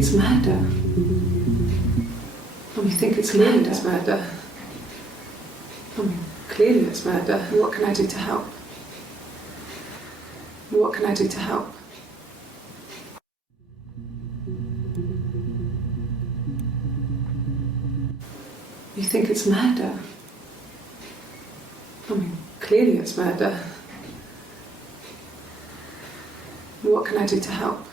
it's murder. And we think it's clearly it's murder. I mean, clearly it's murder. What can I do to help? What can I do to help? You think it's murder. I mean, clearly it's murder. What can I do to help?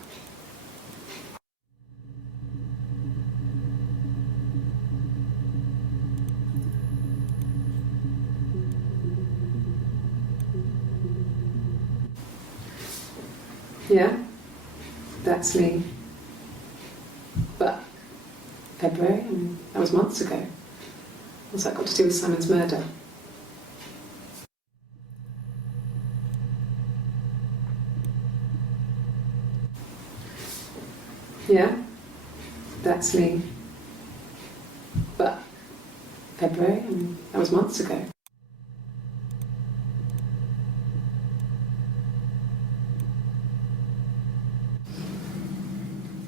Yeah, that's me. But February, I mean, that was months ago. What's that got to do with Simon's murder? Yeah, that's me. But February, I mean, that was months ago.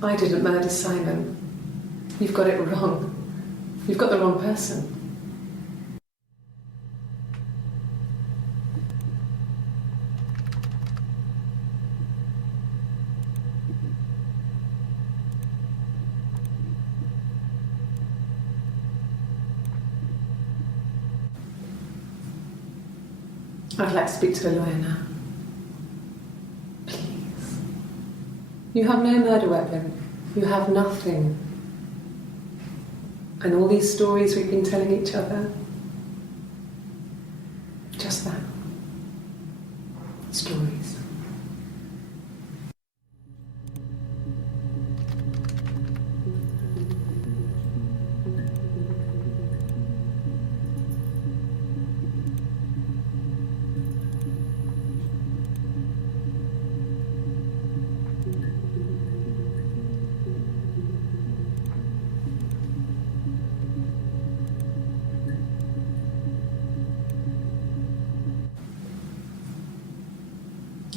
I didn't murder Simon. You've got it wrong. You've got the wrong person. I'd like to speak to a lawyer now. Please. You have no murder weapon. You have nothing. And all these stories we've been telling each other, just that. Stories.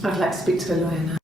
I'd like to speak to a lawyer now.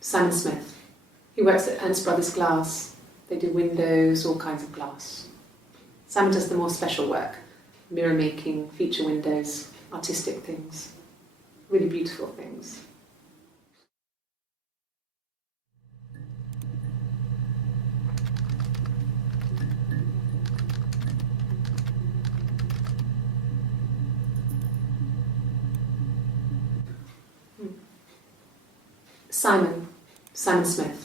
Simon Smith. He works at Ernst Brothers Glass. They do windows, all kinds of glass. Simon does the more special work, mirror making, feature windows, artistic things, really beautiful things. Simon Smith.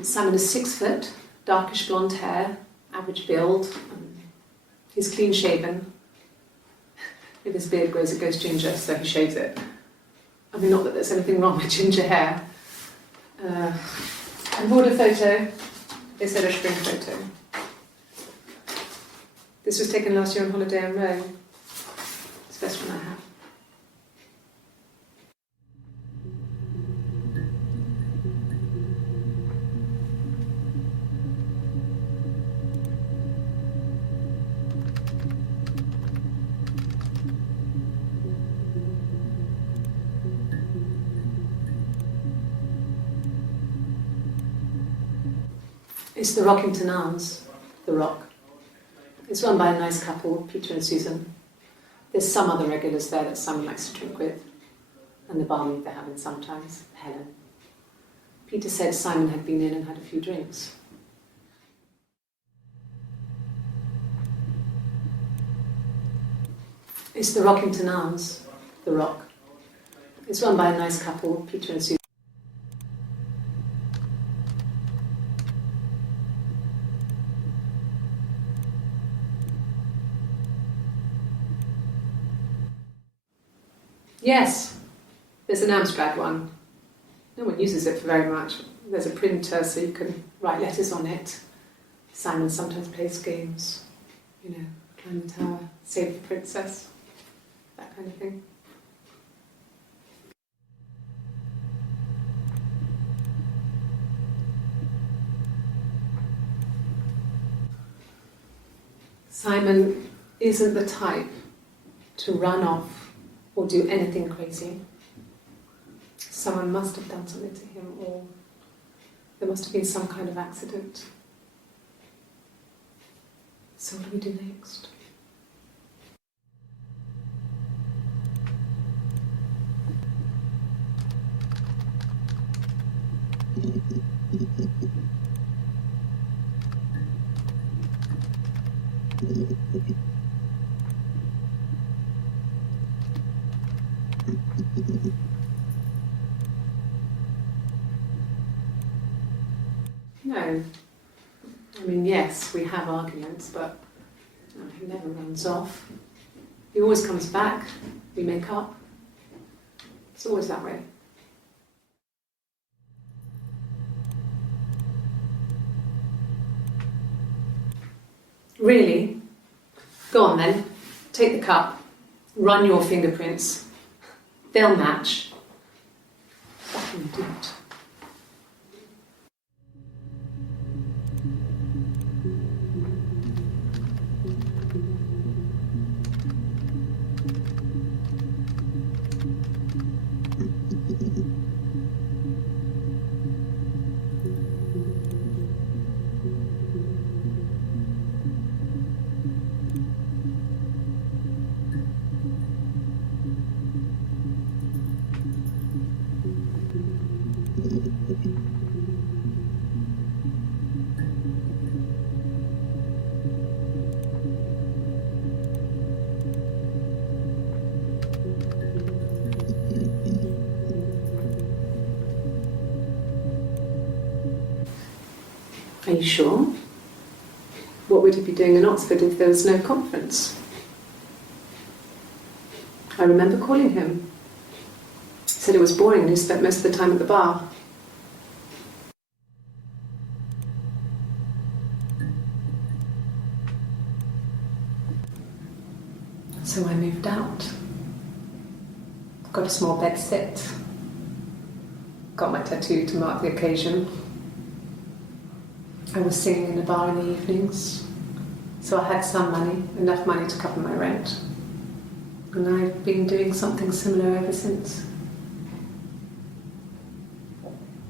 Simon is 6 foot, darkish blonde hair, average build. He's clean shaven. If his beard grows, it goes ginger, so he shaves it. I mean, not that there's anything wrong with ginger hair. I bought a photo. They said a spring photo. This was taken last year on holiday in Rome. It's the best one I have. It's the Rockington Arms, The Rock. It's run by a nice couple, Peter and Susan. There's some other regulars there that Simon likes to drink with, and the barmaid they're having sometimes, Helen. Peter said Simon had been in and had a few drinks. It's the Rockington Arms, The Rock. It's run by a nice couple, Peter and Susan. Yes, there's an Amstrad one. No one uses it for very much. There's a printer so you can write letters on it. Simon sometimes plays games, climb the tower, save the princess, that kind of thing. Simon isn't the type to run off or do anything crazy. Someone must have done something to him, or there must have been some kind of accident. So what do we do next? No. I mean, yes, we have arguments, but he never runs off. He always comes back. We make up. It's always that way. Really? Go on then. Take the cup. Run your fingerprints. They'll match. Fucking do it. Are you sure? What would he be doing in Oxford if there was no conference? I remember calling him. He said it was boring and he spent most of the time at the bar. So I moved out. Got a small bed sit. Got my tattoo to mark the occasion. I was singing in a bar in the evenings, so I had some money, enough money to cover my rent. And I've been doing something similar ever since.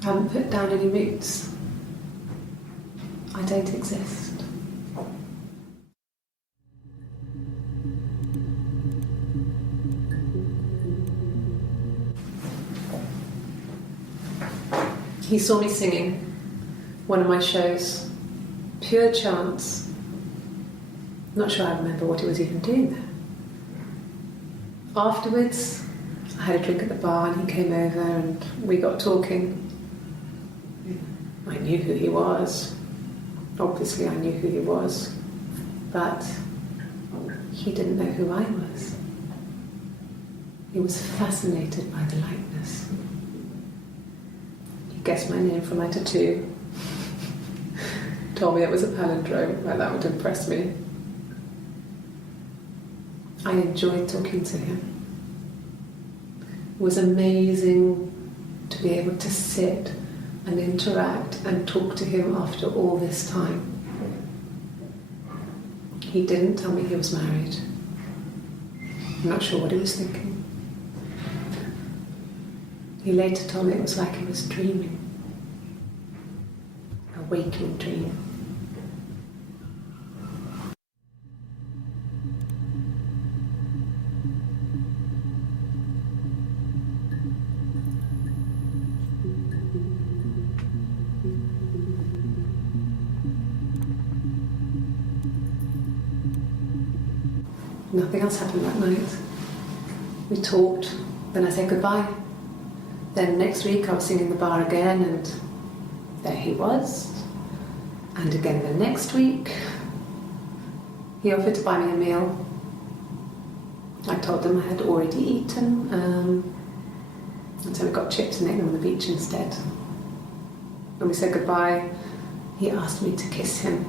I haven't put down any roots. I don't exist. He saw me singing one of my shows, pure chance. Not sure I remember what he was even doing there. Afterwards, I had a drink at the bar and he came over and we got talking. I knew who he was. Obviously I knew who he was, but he didn't know who I was. He was fascinated by the likeness. He guessed my name from my tattoo. Told me it was a palindrome, well, that would impress me. I enjoyed talking to him. It was amazing to be able to sit and interact and talk to him after all this time. He didn't tell me he was married. I'm not sure what he was thinking. He later told me it was like he was dreaming. A waking dream. Nothing else happened that night. We talked, then I said goodbye. Then next week I was singing in the bar again and there he was. And again the next week he offered to buy me a meal. I told him I had already eaten and so we got chips and ate them on the beach instead. When we said goodbye, he asked me to kiss him.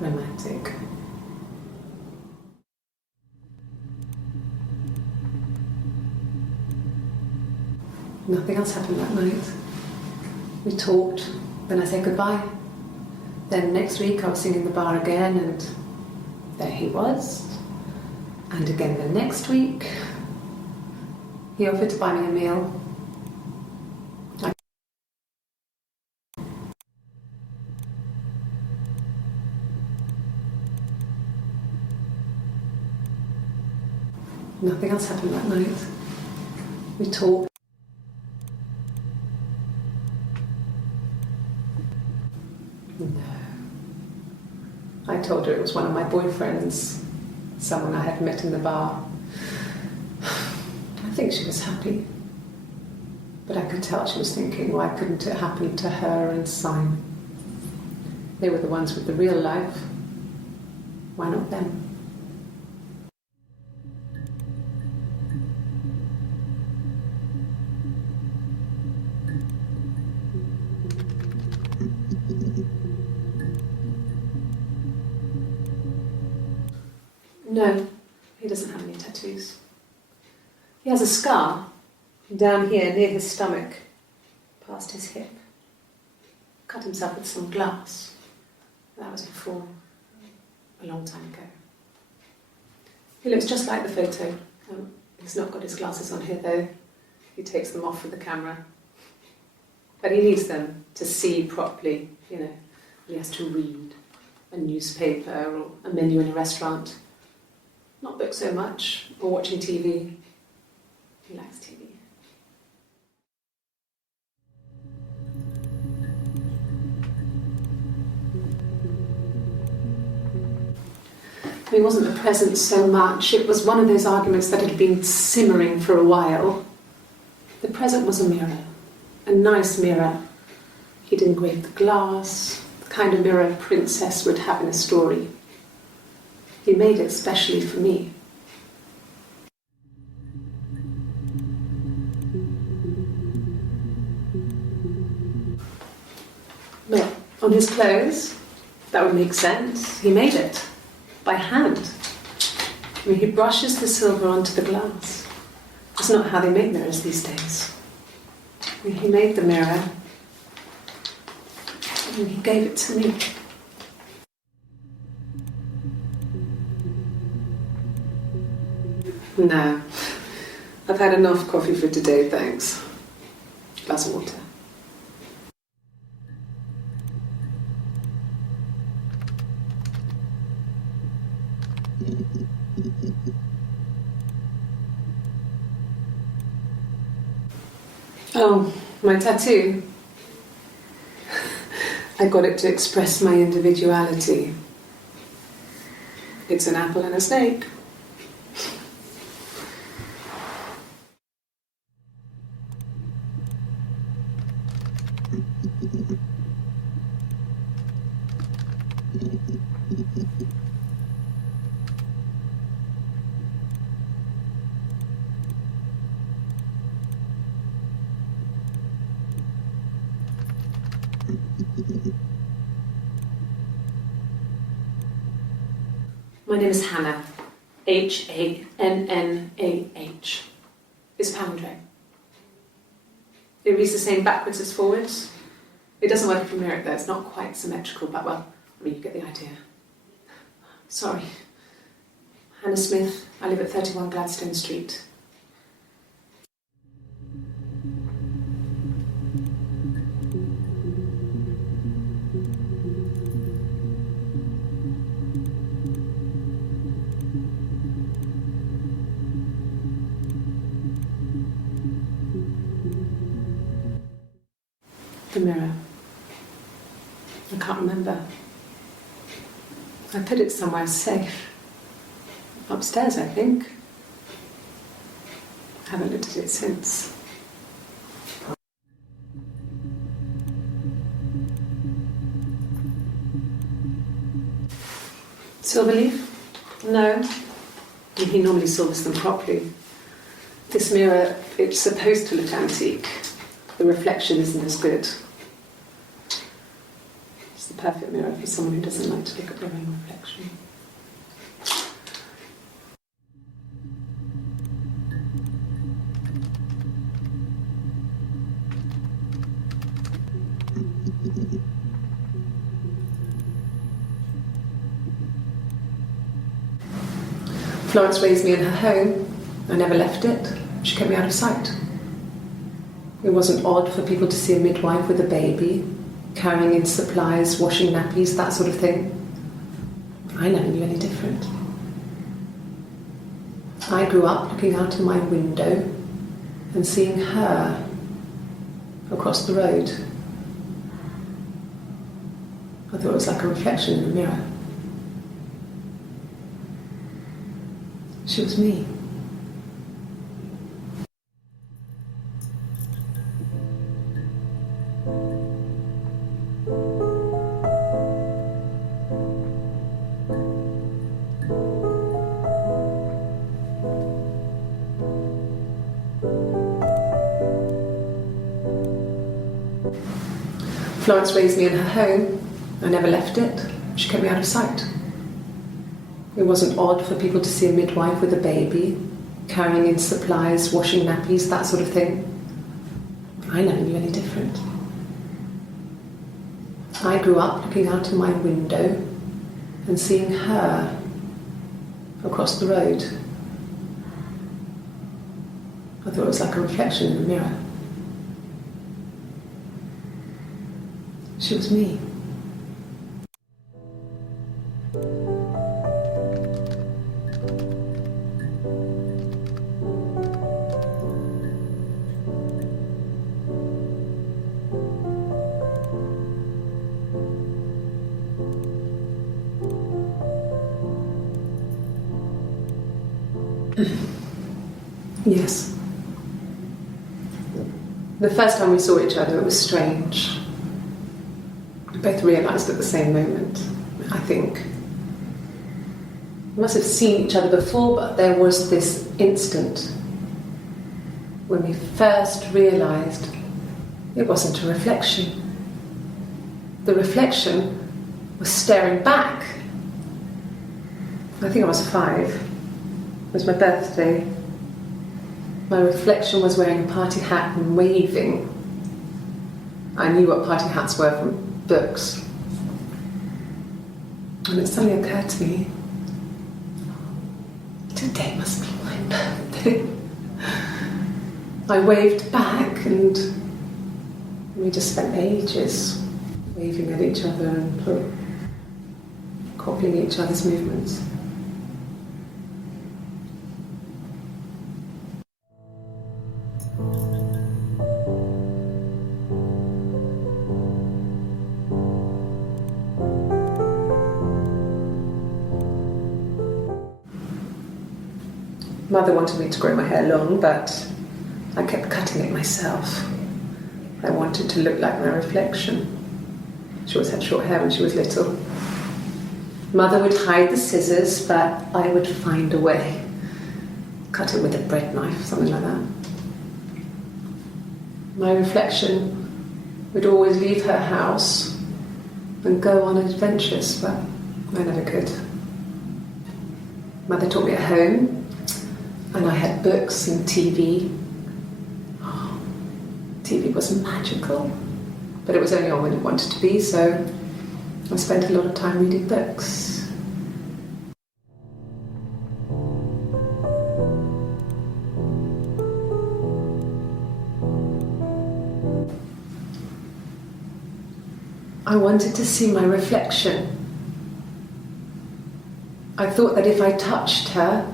Romantic. Nothing else happened that night. We talked, then I said goodbye. Then next week I was singing in the bar again and there he was. And again the next week he offered to buy me a meal. Nothing else happened that night. We talked. No. I told her it was one of my boyfriends, someone I had met in the bar. I think she was happy. But I could tell she was thinking, why couldn't it happen to her and Simon? They were the ones with the real life. Why not them? No, he doesn't have any tattoos. He has a scar down here near his stomach, past his hip. Cut himself with some glass. That was before, a long time ago. He looks just like the photo. He's not got his glasses on here though. He takes them off with the camera. But he needs them to see properly, you know. He has to read a newspaper or a menu in a restaurant. Not books so much, or watching TV. He likes TV. He wasn't present so much. It was one of those arguments that had been simmering for a while. The present was a mirror, a nice mirror. He'd engraved the glass, the kind of mirror a princess would have in a story. He made it specially for me. Well, on his clothes, that would make sense. He made it by hand. I mean, he brushes the silver onto the glass. That's not how they make mirrors these days. I mean, he made the mirror and he gave it to me. No, I've had enough coffee for today, thanks. Glass of water. Oh, my tattoo. I got it to express my individuality. It's an apple and a snake. My name is Hannah. H-A-N-N-A-H. It's palindrome. It reads the same backwards as forwards. It doesn't work if you mirror it though. It's not quite symmetrical, but well, I mean, you get the idea. Sorry. Hannah Smith. I live at 31 Gladstone Street. The mirror. I can't remember. I put it somewhere safe. Upstairs, I think. I haven't looked at it since. Silver leaf? No. He normally silvers them properly. This mirror, it's supposed to look antique. The reflection isn't as good. It's the perfect mirror for someone who doesn't like to look at their own reflection. Florence raised me in her home. I never left it. She kept me out of sight. It wasn't odd for people to see a midwife with a baby, carrying in supplies, washing nappies, that sort of thing. I never knew any different. I grew up looking out of my window and seeing her across the road. I thought it was like a reflection in the mirror. She was me. Florence raised me in her home. I never left it. She kept me out of sight. It wasn't odd for people to see a midwife with a baby, carrying in supplies, washing nappies, that sort of thing. I never knew any different. I grew up looking out of my window and seeing her across the road. I thought it was like a reflection in the mirror. She was me. Yes. The first time we saw each other, it was strange. We both realised at the same moment, I think. We must have seen each other before, but there was this instant when we first realised it wasn't a reflection. The reflection was staring back. I think I was 5. It was my birthday. My reflection was wearing a party hat and waving. I knew what party hats were from books. And it suddenly occurred to me, today must be my birthday. I waved back and we just spent ages waving at each other and copying each other's movements. Mother wanted me to grow my hair long, but I kept cutting it myself. I wanted to look like my reflection. She always had short hair when she was little. Mother would hide the scissors, but I would find a way. Cut it with a bread knife, something like that. My reflection would always leave her house and go on adventures, but I never could. Mother taught me at home, and I had books and TV. Oh, TV was magical, but it was only on when it wanted to be, so I spent a lot of time reading books. I wanted to see my reflection. I thought that if I touched her,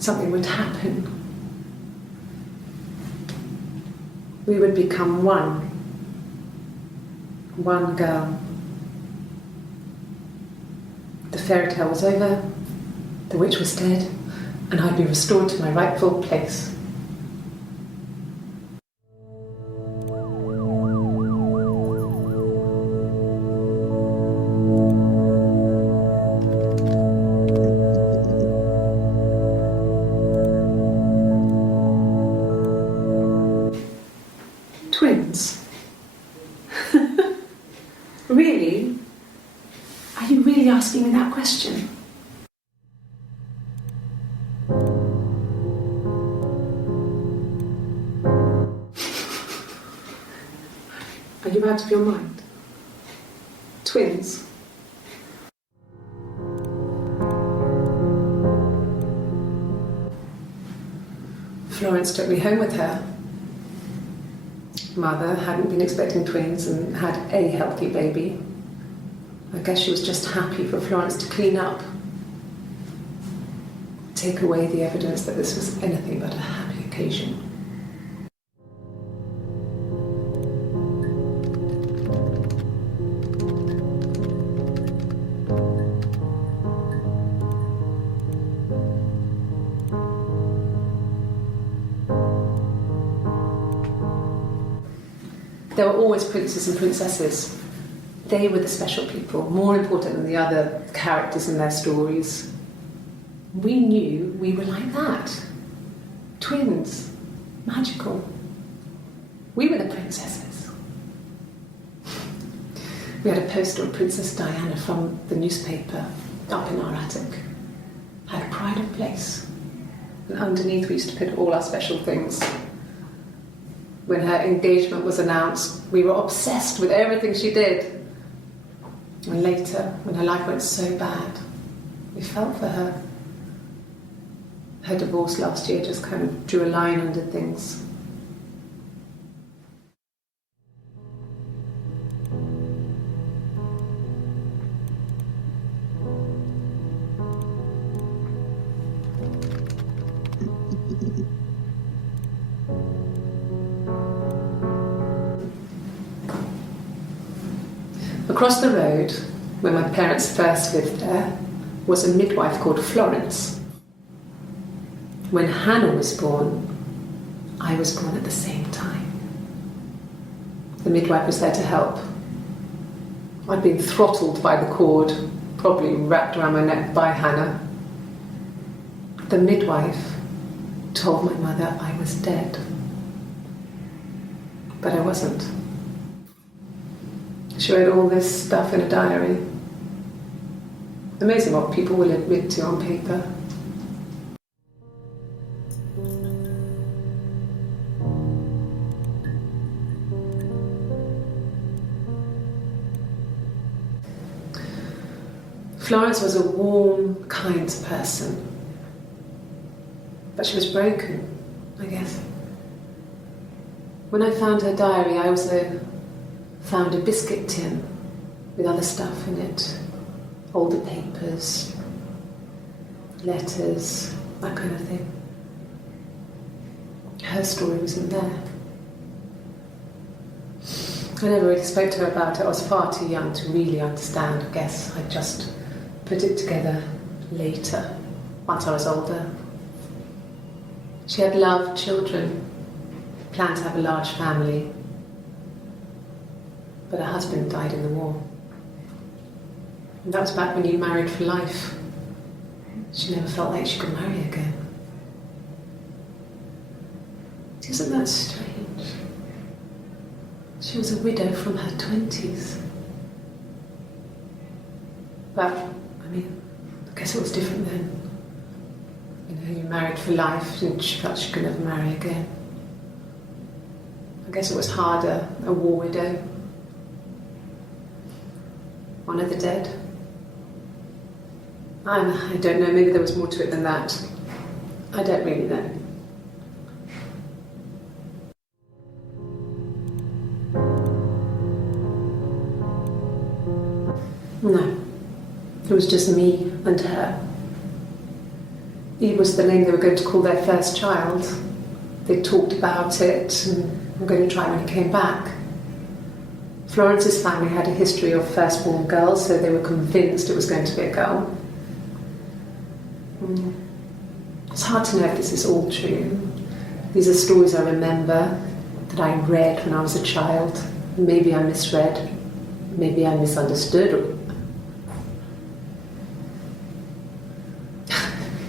something would happen. We would become one girl. The fairy tale was over, the witch was dead, and I'd be restored to my rightful place. Twins? Really? Are you really asking me that question? Are you out of your mind? Twins? Florence took me home with her. Mother hadn't been expecting twins and had a healthy baby. I guess she was just happy for Florence to clean up, take away the evidence that this was anything but a happy occasion. There were always princes and princesses. They were the special people, more important than the other characters in their stories. We knew we were like that. Twins. Magical. We were the princesses. We had a poster of Princess Diana from the newspaper up in our attic. Had pride of place. And underneath we used to put all our special things. When her engagement was announced, we were obsessed with everything she did. And later, when her life went so bad, we felt for her. Her divorce last year just kind of drew a line under things. Across the road, where my parents first lived there, was a midwife called Florence. When Hannah was born, I was born at the same time. The midwife was there to help. I'd been throttled by the cord, probably wrapped around my neck by Hannah. The midwife told my mother I was dead. But I wasn't. She wrote all this stuff in a diary. Amazing what people will admit to on paper. Florence was a warm, kind person. But she was broken, I guess. When I found her diary, I also found a biscuit tin with other stuff in it. Older papers, letters, that kind of thing. Her story wasn't there. I never really spoke to her about it. I was far too young to really understand, I guess. I just put it together later, once I was older. She had loved children, planned to have a large family, but her husband died in the war. And that was back when you married for life. She never felt like she could marry again. Isn't that strange? She was a widow from her 20s. But, I mean, I guess it was different then. You know, you married for life and she felt she could never marry again. I guess it was harder, a war widow. One of the dead. I don't know, maybe there was more to it than that. I don't really know. No, it was just me and her. Eve was the name they were going to call their first child. They talked about it and were going to try when he came back. Florence's family had a history of firstborn girls, so they were convinced it was going to be a girl. It's hard to know if this is all true. These are stories I remember, that I read when I was a child. Maybe I misread, maybe I misunderstood.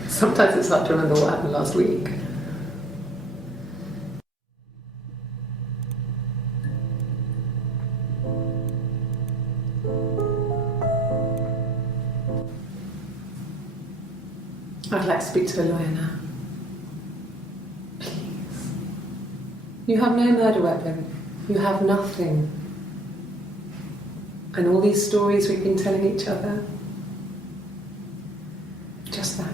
Sometimes it's hard to remember what happened last week. I'd like to speak to a lawyer now. Please. You have no murder weapon. You have nothing. And all these stories we've been telling each other. Just that.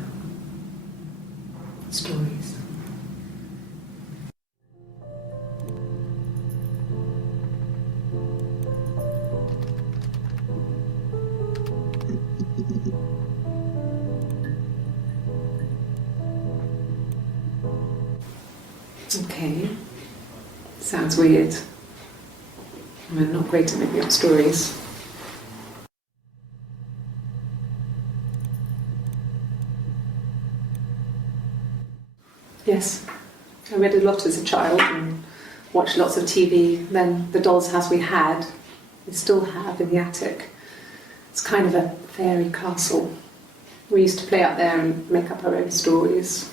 Stories. Okay. Sounds weird. I'm not great at making up stories. Yes, I read a lot as a child and watched lots of TV. Then the doll's house we still have in the attic. It's kind of a fairy castle. We used to play out there and make up our own stories.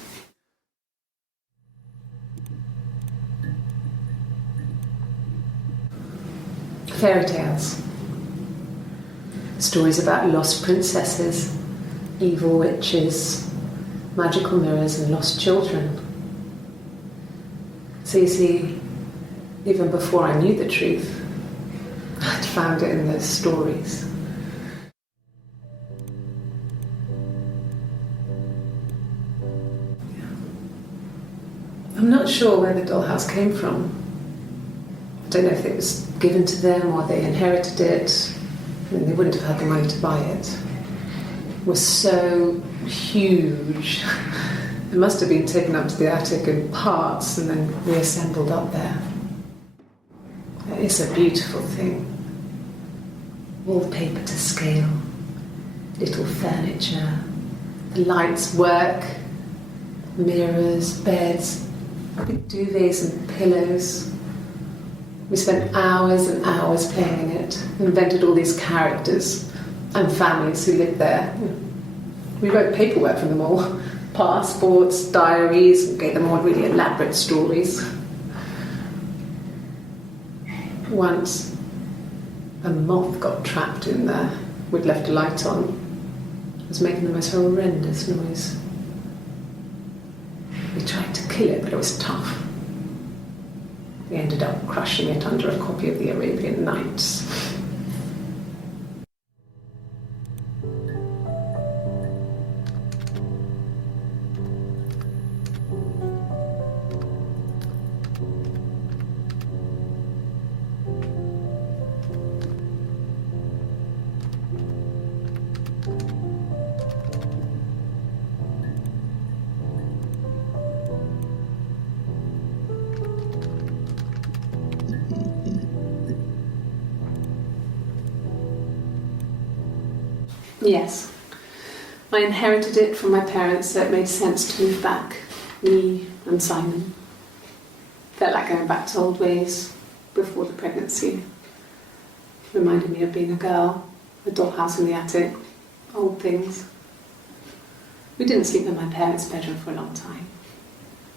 Fairy tales. Stories about lost princesses, evil witches, magical mirrors and lost children. So you see, even before I knew the truth, I'd found it in those stories. Yeah. I'm not sure where the dollhouse came from. I don't know if it was given to them or they inherited it. I mean, they wouldn't have had the money to buy it. It was so huge. It must have been taken up to the attic in parts and then reassembled up there. It's a beautiful thing. Wallpaper to scale, little furniture, the lights work, mirrors, beds, big duvets and pillows. We spent hours and hours playing it, invented all these characters and families who lived there. We wrote paperwork for them all, passports, diaries, and gave them all really elaborate stories. Once, a moth got trapped in there. We'd left a light on. It was making the most horrendous noise. We tried to kill it, but it was tough. We ended up crushing it under a copy of the Arabian Nights. Yes, I inherited it from my parents, so it made sense to move back. Me and Simon. Felt like going back to old ways before the pregnancy. Reminded me of being a girl, a dollhouse in the attic, old things. We didn't sleep in my parents' bedroom for a long time.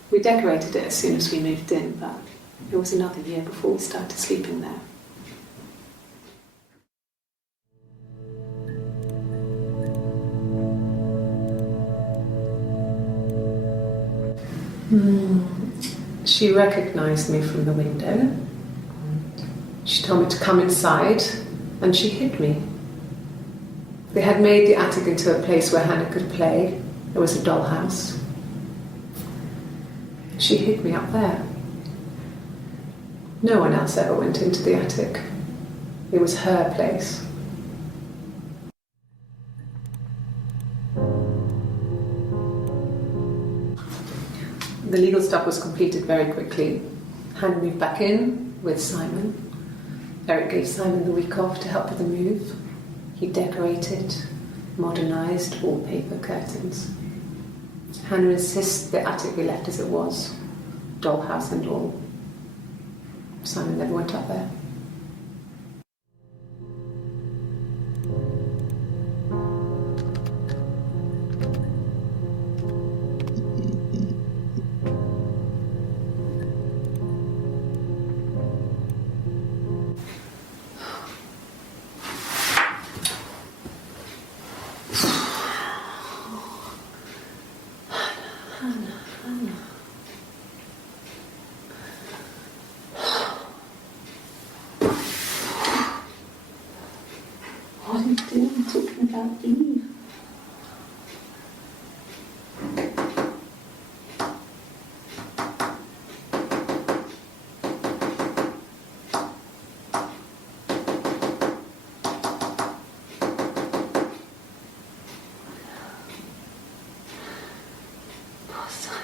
We decorated it as soon as we moved in, but it was another year before we started sleeping there. She recognised me from the window. She told me to come inside, and she hid me. They had made the attic into a place where Hannah could play. It was a dollhouse. She hid me up there. No one else ever went into the attic. It was her place. The legal stuff was completed very quickly. Hannah moved back in with Simon. Eric gave Simon the week off to help with the move. He decorated, modernised wallpaper, curtains. Hannah insists the attic be left as it was, dollhouse and all. Simon never went up there. What are you doing talking about Eve? Poor Simon.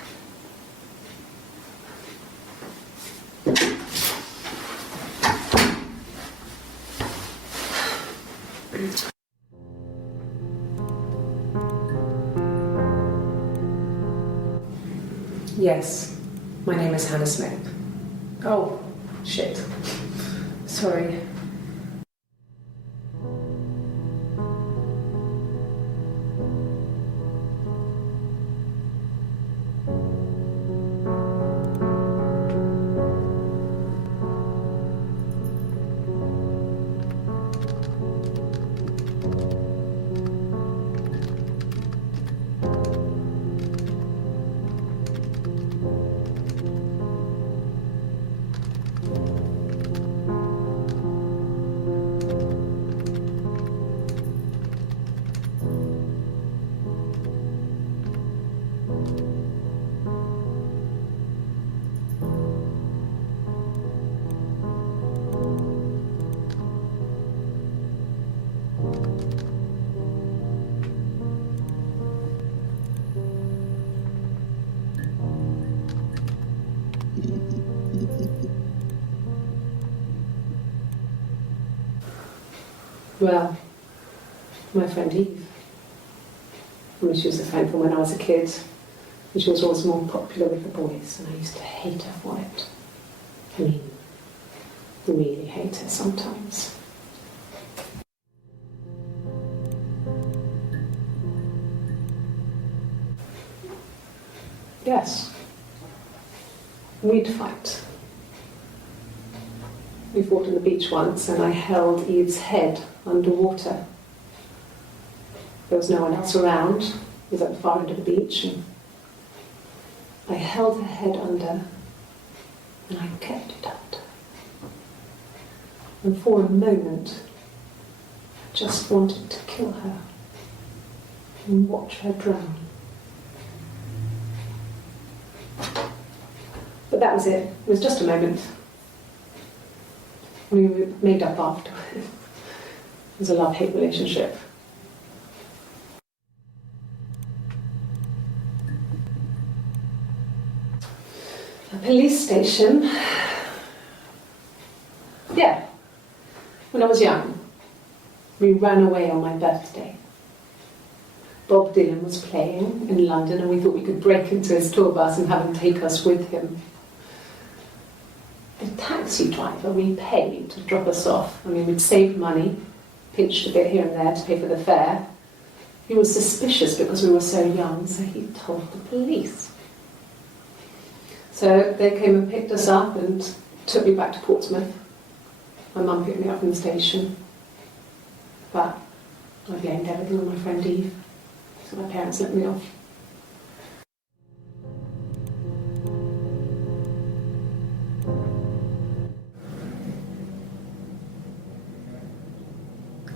Yes, my name is Hannah Smith. Oh, shit. Sorry. Well, my friend Eve. I mean, she was a friend from when I was a kid, and she was always more popular with the boys, and I used to hate her for it. I mean, really hate her sometimes. Yes, we'd fight. We fought on the beach once and I held Eve's head underwater. There was no one else around. It was at the far end of the beach. And I held her head under and I kept it under. And for a moment, I just wanted to kill her and watch her drown. But that was it. It was just a moment. We made up after. It was a love-hate relationship. A police station. Yeah. When I was young, we ran away on my birthday. Bob Dylan was playing in London and we thought we could break into his tour bus and have him take us with him. The taxi driver we paid to drop us off, I mean, we'd saved money, pinched a bit here and there to pay for the fare. He was suspicious because we were so young, so he told the police. So they came and picked us up and took me back to Portsmouth. My mum picked me up from the station. But I blamed everything on my friend Eve, so my parents let me off.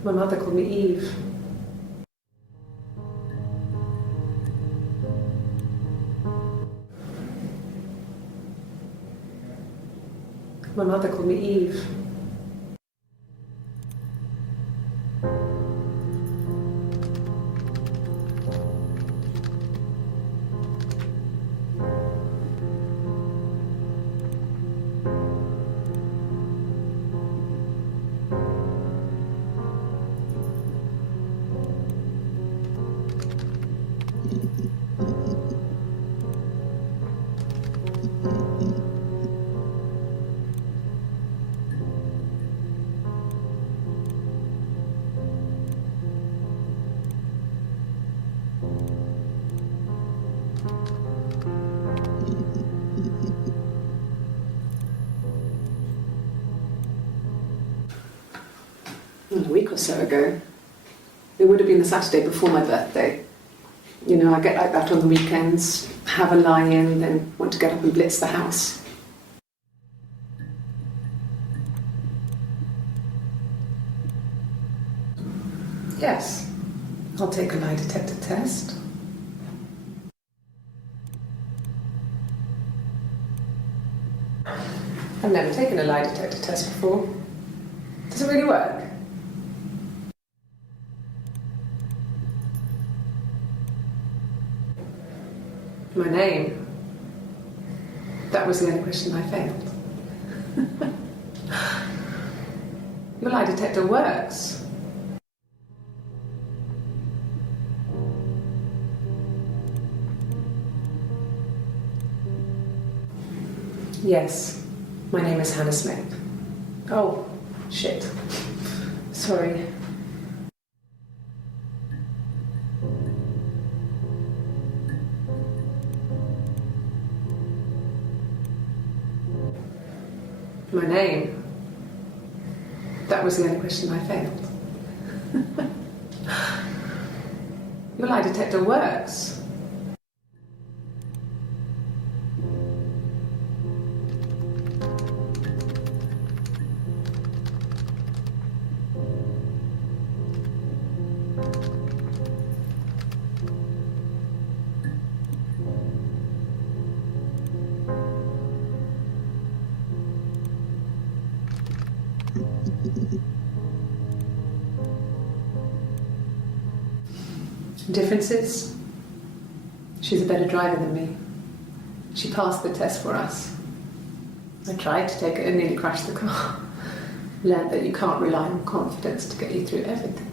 My mother called me Eve. My mother called me Eve. A week or so ago. It would have been the Saturday before my birthday. You know, I get like that on the weekends, have a lie-in, then want to get up and blitz the house. Yes, I'll take a lie detector test. I've never taken a lie detector test before. Does it really work? My name. That was the only question I failed. Your lie detector works. Yes, my name is Hannah Smith. Oh, shit. Sorry. My name. That was the only question I failed. Your lie detector works. Differences? She's a better driver than me. She passed the test for us. I tried to take it and nearly crashed the car. Learned that you can't rely on confidence to get you through everything.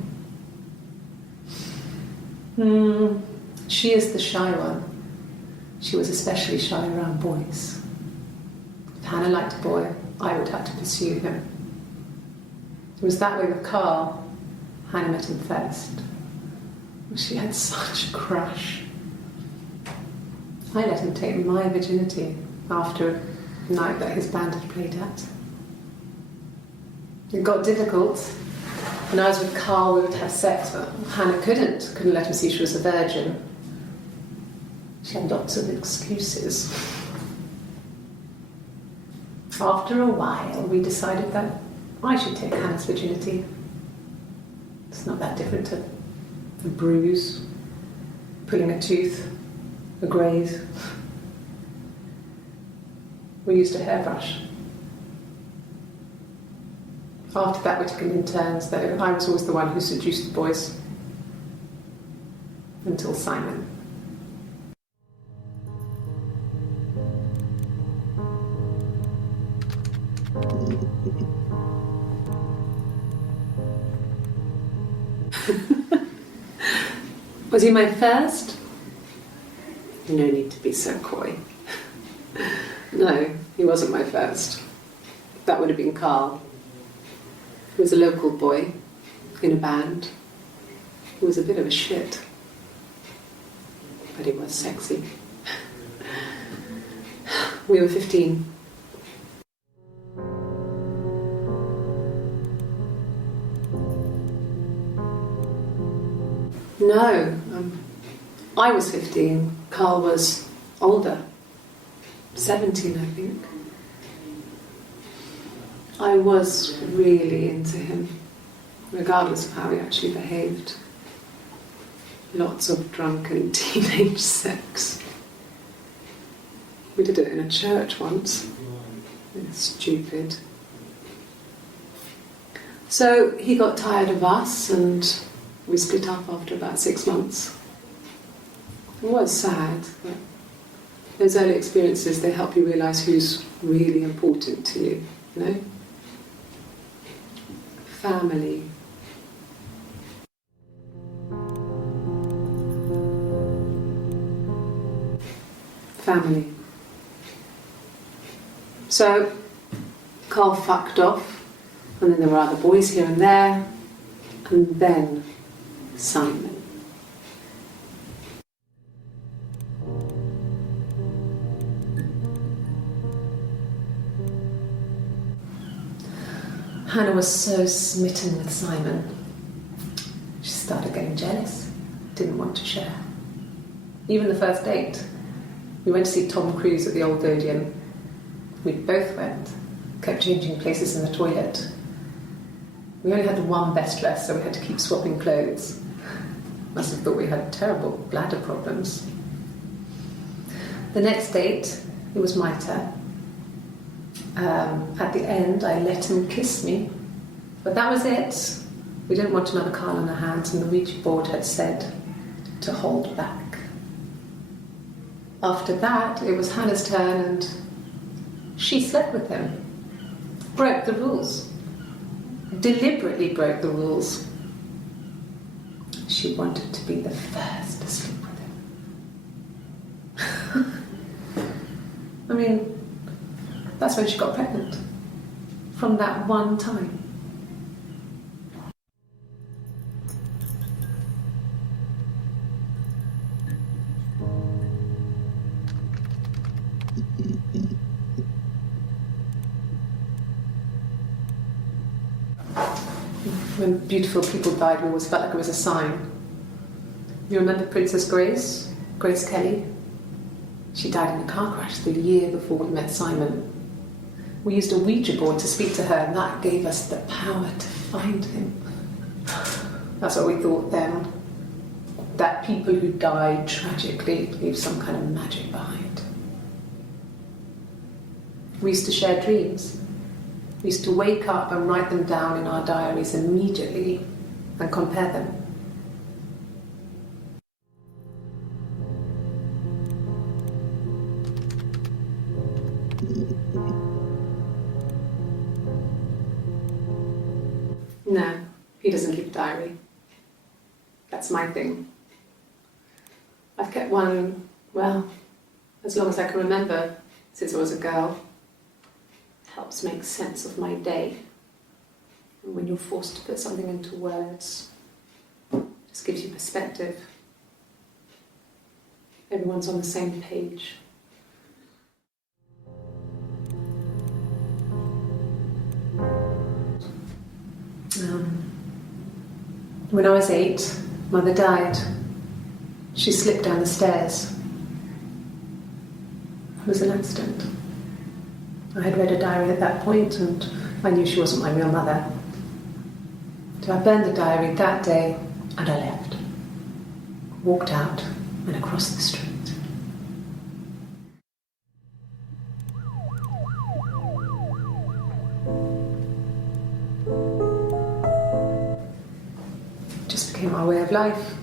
She is the shy one. She was especially shy around boys. If Hannah liked a boy, I would have to pursue him. It was that way with Carl. Hannah met him first. She had such a crush. I let him take my virginity after a night that his band had played at. It got difficult. When I was with Carl, we would have sex, but Hannah couldn't let him see she was a virgin. She had lots of excuses. After a while, we decided that I should take Hannah's virginity. It's not that different to a bruise, pulling a tooth, a graze. We used a hairbrush. After that, we took it in turns, though. I was always the one who seduced the boys. Until Simon. Was he my first? No need to be so coy. No, he wasn't my first. That would have been Carl. He was a local boy in a band. He was a bit of a shit, but he was sexy. We were 15. No, I was 15. Carl was older, 17, I think. I was really into him, regardless of how he actually behaved. Lots of drunken teenage sex. We did it in a church once. It's stupid. So he got tired of us and we split up after about 6 months. It was sad, but those early experiences, they help you realise who's really important to you, you know? Family. Family. So, Carl fucked off, and then there were other boys here and there, and then Simon. Hannah was so smitten with Simon. She started getting jealous, didn't want to share. Even the first date, we went to see Tom Cruise at the Old Odeon. We both went, kept changing places in the toilet. We only had one best dress, so we had to keep swapping clothes. Must have thought we had terrible bladder problems. The next date, it was my turn. At the end, I let him kiss me, but that was it. We didn't want another Carl on our hands, and the Ouija board had said to hold back. After that, it was Hannah's turn, and she slept with him. Broke the rules. Deliberately broke the rules. She wanted to be the first to sleep with him. I mean, that's when she got pregnant. From that one time. When beautiful people died, we always felt like it was a sign. You remember Princess Grace? Grace Kelly? She died in a car crash the year before we met Simon. We used a Ouija board to speak to her, and that gave us the power to find him. That's what we thought then. That people who died tragically leave some kind of magic behind. We used to share dreams. We used to wake up and write them down in our diaries immediately and compare them. No, he doesn't keep a diary. That's my thing. I've kept one, well, as long as I can remember, since I was a girl. helps make sense of my day. And when you're forced to put something into words, it just gives you perspective. Everyone's on the same page. When I was 8, Mother died. She slipped down the stairs. It was an accident. I had read a diary at that point and I knew she wasn't my real mother. So I burned the diary that day and I left. Walked out and across the street. It just became our way of life.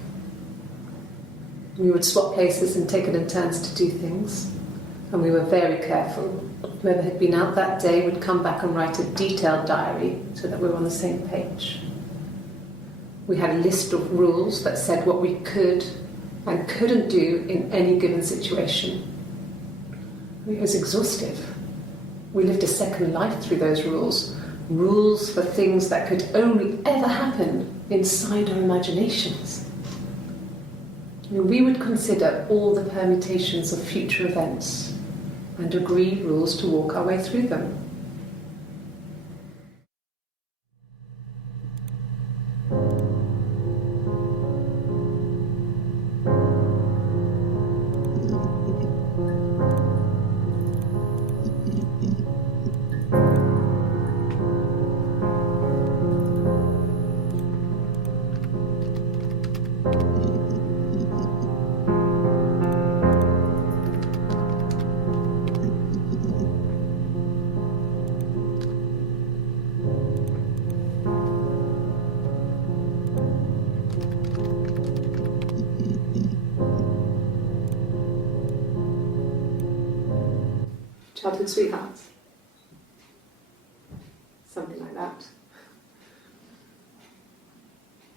We would swap places and take it in turns to do things. And we were very careful. Whoever had been out that day would come back and write a detailed diary so that we were on the same page. We had a list of rules that said what we could and couldn't do in any given situation. It was exhaustive. We lived a second life through those rules. Rules for things that could only ever happen inside our imaginations. We would consider all the permutations of future events and agree rules to walk our way through them. Childhood sweethearts. Something like that.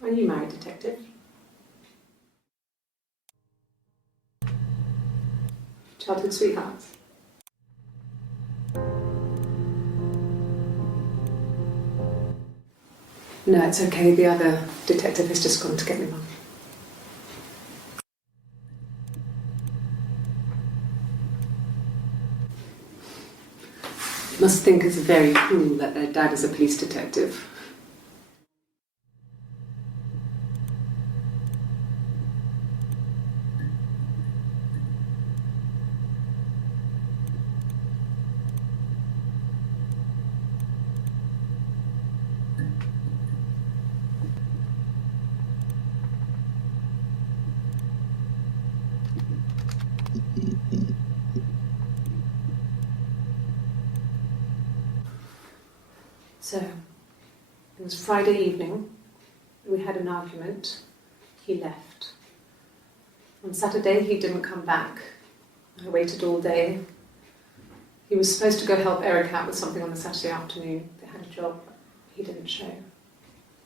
Are you married, detective? Childhood sweethearts. No, it's okay. The other detective has just gone to get me one. Must think it's very cool that their dad is a police detective. So, it was Friday evening, we had an argument, he left. On Saturday he didn't come back, I waited all day. He was supposed to go help Eric out with something on the Saturday afternoon, they had a job, he didn't show.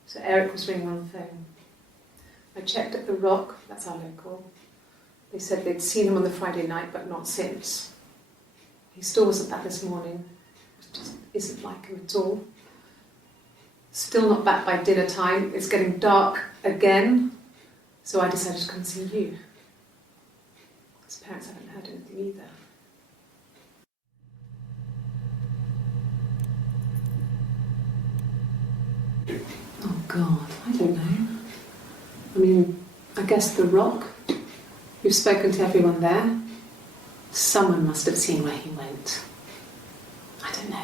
So Eric was ringing on the phone. I checked at the Rock, that's our local. They said they'd seen him on the Friday night but not since. He still wasn't back this morning, it just isn't like him at all. Still not back by dinner time. It's getting dark again. So I decided to come and see you. His parents haven't heard anything either. Oh God, I don't know. I mean, I guess the Rock. You've spoken to everyone there. Someone must have seen where he went. I don't know.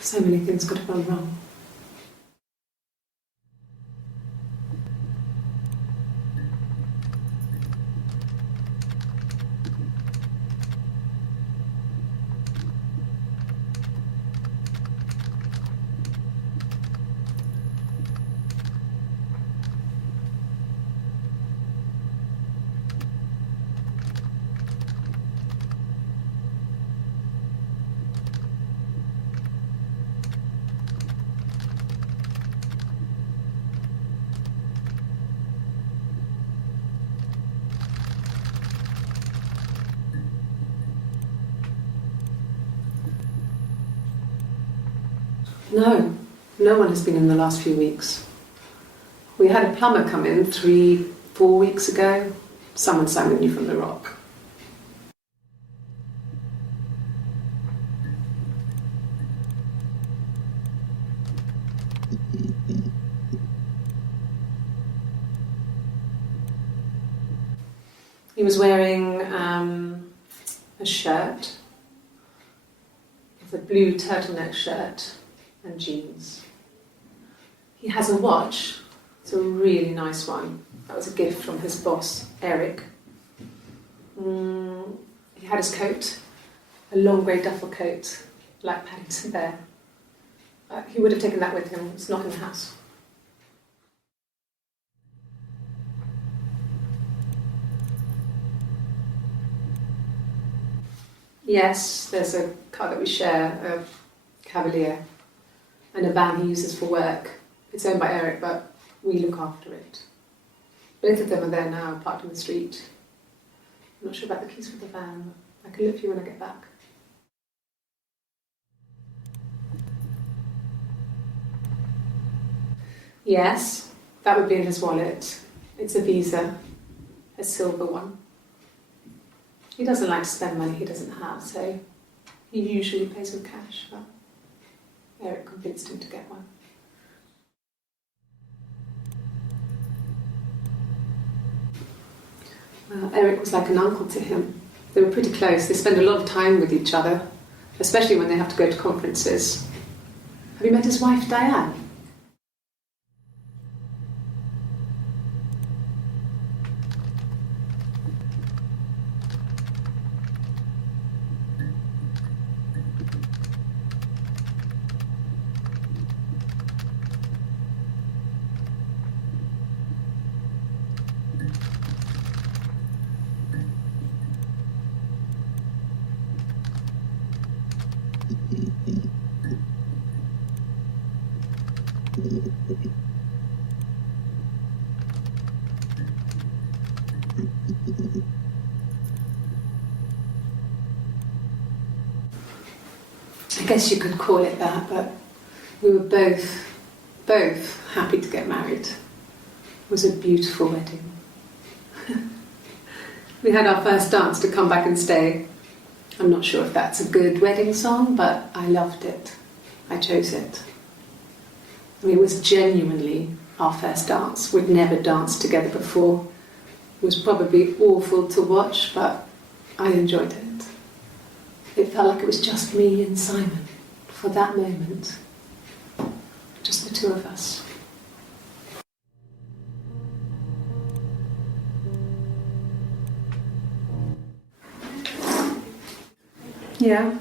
So many things could have gone wrong. No, no one has been in the last few weeks. We had a plumber come in 3-4 weeks ago. Someone summoned you from the rock. He was wearing a shirt, a blue turtleneck shirt and jeans. He has a watch. It's a really nice one. That was a gift from his boss, Eric. He had his coat, a long grey duffel coat, like Paddington Bear. He would have taken that with him. It's not in the house. Yes, there's a car that we share, a Cavalier, and a van he uses for work. It's owned by Eric, but we look after it. Both of them are there now, parked in the street. I'm not sure about the keys for the van. I can look for you when I get back. Yes, that would be in his wallet. It's a Visa, a silver one. He doesn't like to spend money he doesn't have, so he usually pays with cash, but Eric convinced him to get one. Well, Eric was like an uncle to him. They were pretty close. They spend a lot of time with each other, especially when they have to go to conferences. Have you met his wife, Diane? I guess you could call it that, but we were both happy to get married. It was a beautiful wedding. We had our first dance to Come Back and Stay. I'm not sure if that's a good wedding song, but I loved it. I chose it. I mean, it was genuinely our first dance. We'd never danced together before. It was probably awful to watch, but I enjoyed it. It felt like it was just me and Simon for that moment. Just the two of us. Yeah,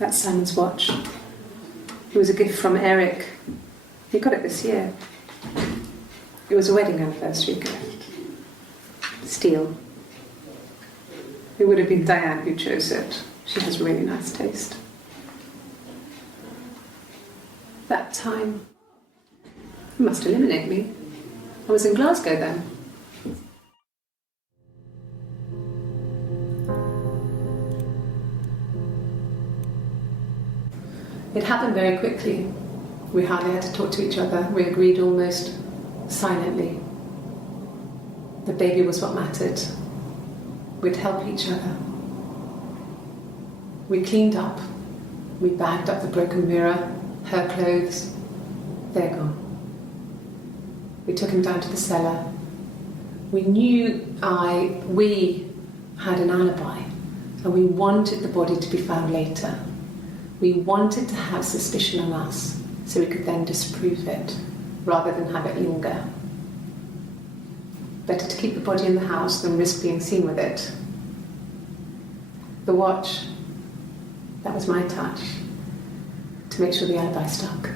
that's Simon's watch. It was a gift from Eric. He got it this year. It was a wedding anniversary gift. Steel. It would have been Diane who chose it. She has really nice taste. That time, it must eliminate me. I was in Glasgow then. It happened very quickly. We hardly had to talk to each other. We agreed almost silently. The baby was what mattered. We'd help each other. We cleaned up. We bagged up the broken mirror, her clothes. They're gone. We took him down to the cellar. We had an alibi, and we wanted the body to be found later. We wanted to have suspicion on us, so we could then disprove it, rather than have it linger. Better to keep the body in the house than risk being seen with it. The watch, that was my touch, to make sure the alibi stuck.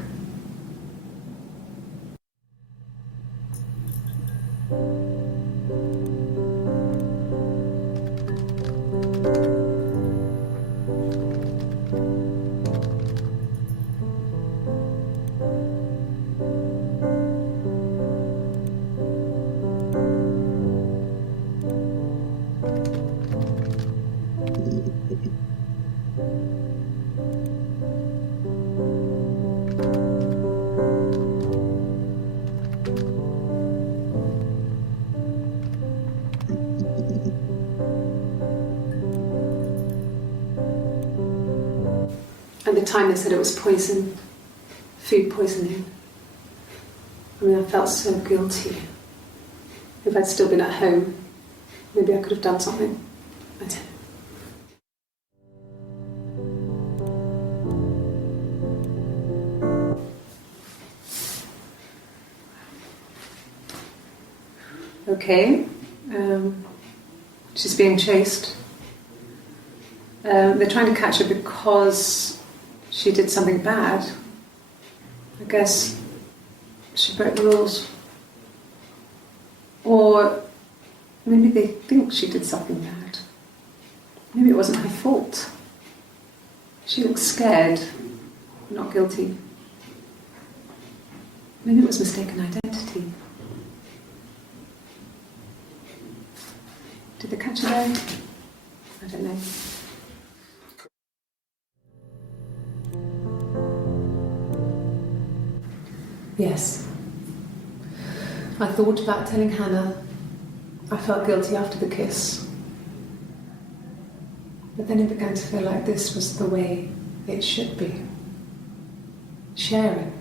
At the time they said it was poison, food poisoning. I mean, I felt so guilty. If I'd still been at home, maybe I could have done something. I don't know. Okay, she's being chased. They're trying to catch her because she did something bad. I guess she broke the rules. Or maybe they think she did something bad. Maybe it wasn't her fault. She looks scared, not guilty. Maybe it was mistaken identity. Did they catch her there? I don't know. Yes. I thought about telling Hannah. I felt guilty after the kiss. But then it began to feel like this was the way it should be. Sharing,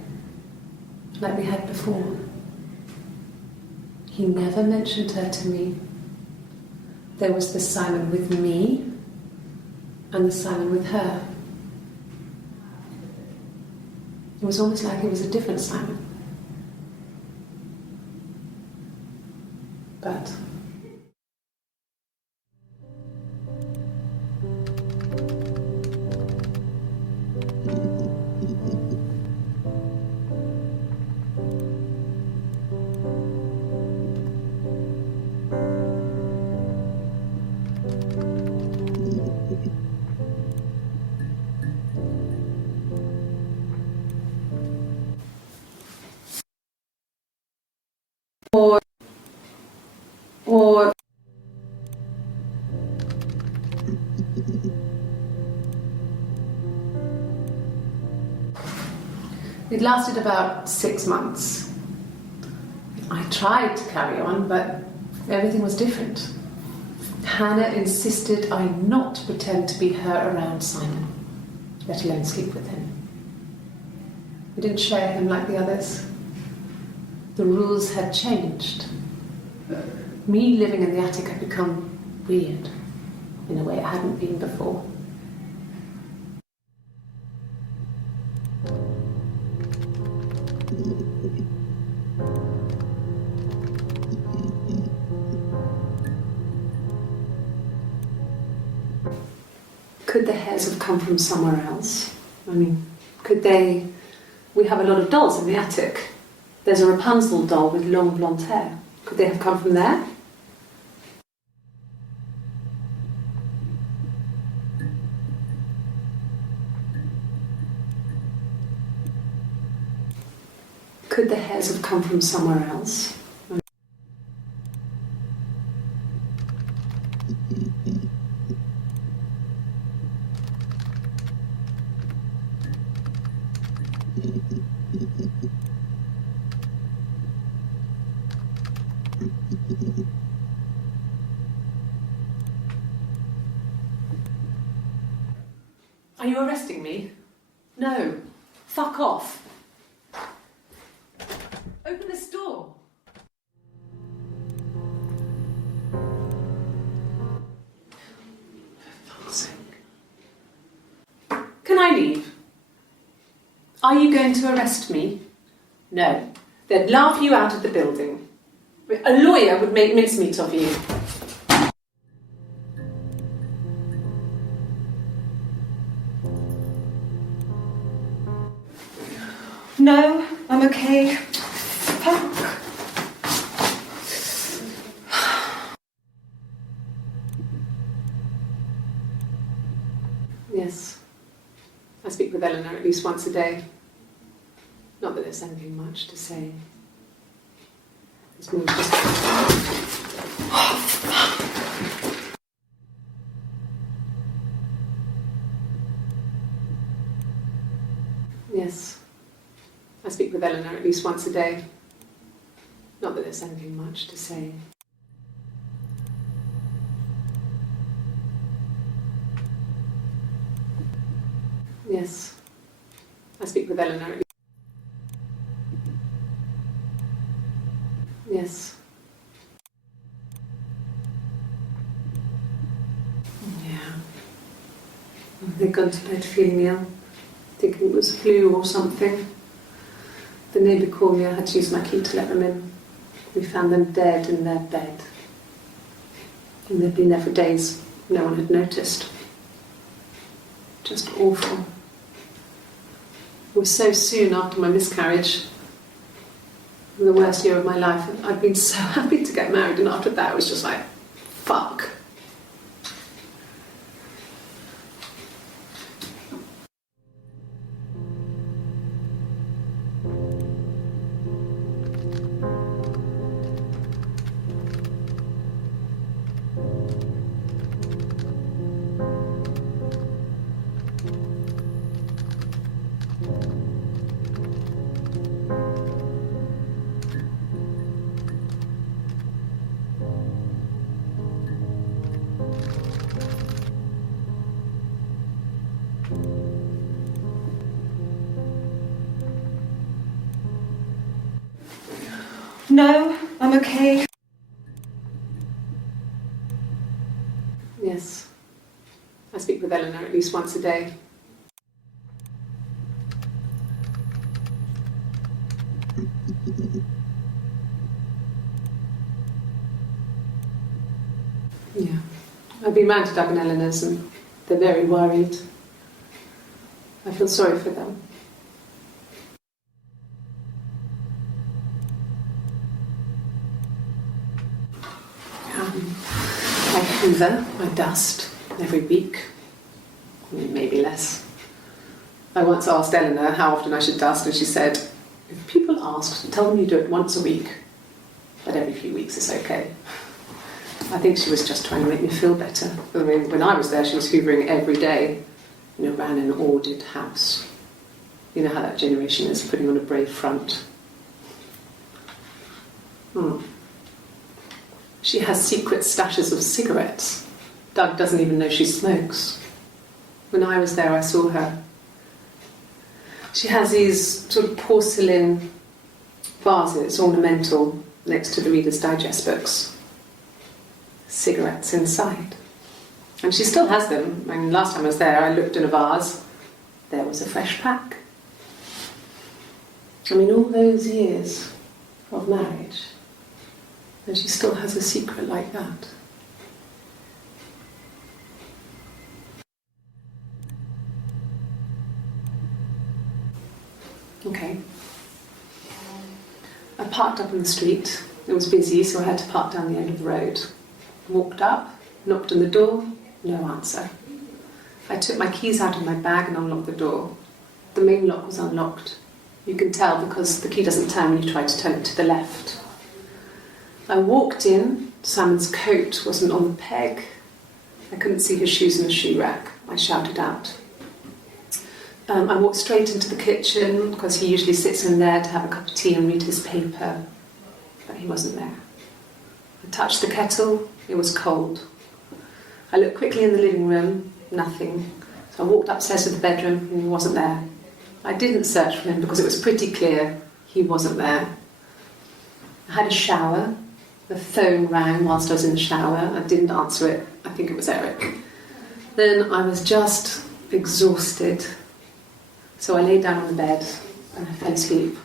like we had before. He never mentioned her to me. There was the Simon with me and the Simon with her. It was almost like it was a different Simon. But or it lasted about 6 months. I tried to carry on, but everything was different. Hannah insisted I not pretend to be her around Simon, let alone sleep with him. We didn't share him like the others. The rules had changed. Me living in the attic had become weird in a way it hadn't been before. Could the hairs have come from somewhere else? I mean, could they... We have a lot of dolls in the attic. There's a Rapunzel doll with long blonde hair. Could they have come from there? Could the hairs have come from somewhere else? Are you arresting me? No. Fuck off. Open this door. For fuck's sake. Can I leave? Are you going to arrest me? No. They'd laugh you out of the building. A lawyer would make mincemeat of you. No, I'm okay. Fuck. Yes. I speak with Eleanor at least once a day. Not that there's anything much to say. It's more just... Yes. I speak with Eleanor at least once a day. Not that there's anything much to say. Yes. I speak with Eleanor. Yes. Yeah. They'd gone to bed feeling ill, thinking it was flu or something. The neighbour called me, I had to use my key to let them in. We found them dead in their bed. And they'd been there for days. No one had noticed. Just awful. It was so soon after my miscarriage, the worst year of my life. I'd been so happy to get married, and after that it was just like, fuck. No, I'm okay. Yes. I speak with Eleanor at least once a day. Yeah. I've been round to Doug and Eleanor's and they're very worried. I feel sorry for them. I hoover, I dust every week, maybe less. I once asked Eleanor how often I should dust, and she said, if people ask, tell them you do it once a week, but every few weeks is okay. I think she was just trying to make me feel better. I mean, when I was there, she was hoovering every day, ran an ordered house. You know how that generation is, putting on a brave front. She has secret stashes of cigarettes. Doug doesn't even know she smokes. When I was there, I saw her. She has these sort of porcelain vases, ornamental, next to the Reader's Digest books. Cigarettes inside. And she still has them. I mean, last time I was there, I looked in a vase. There was a fresh pack. I mean, all those years of marriage, and she still has a secret like that. Okay. I parked up on the street. It was busy, so I had to park down the end of the road. Walked up, knocked on the door, no answer. I took my keys out of my bag and unlocked the door. The main lock was unlocked. You can tell because the key doesn't turn when you try to turn it to the left. I walked in, Simon's coat wasn't on the peg. I couldn't see his shoes in the shoe rack. I shouted out. I walked straight into the kitchen because he usually sits in there to have a cup of tea and read his paper, but he wasn't there. I touched the kettle, it was cold. I looked quickly in the living room, nothing. So I walked upstairs to the bedroom and he wasn't there. I didn't search for him because it was pretty clear he wasn't there. I had a shower. The phone rang whilst I was in the shower. I didn't answer it. I think it was Eric. Then I was just exhausted. So I lay down on the bed and I fell asleep,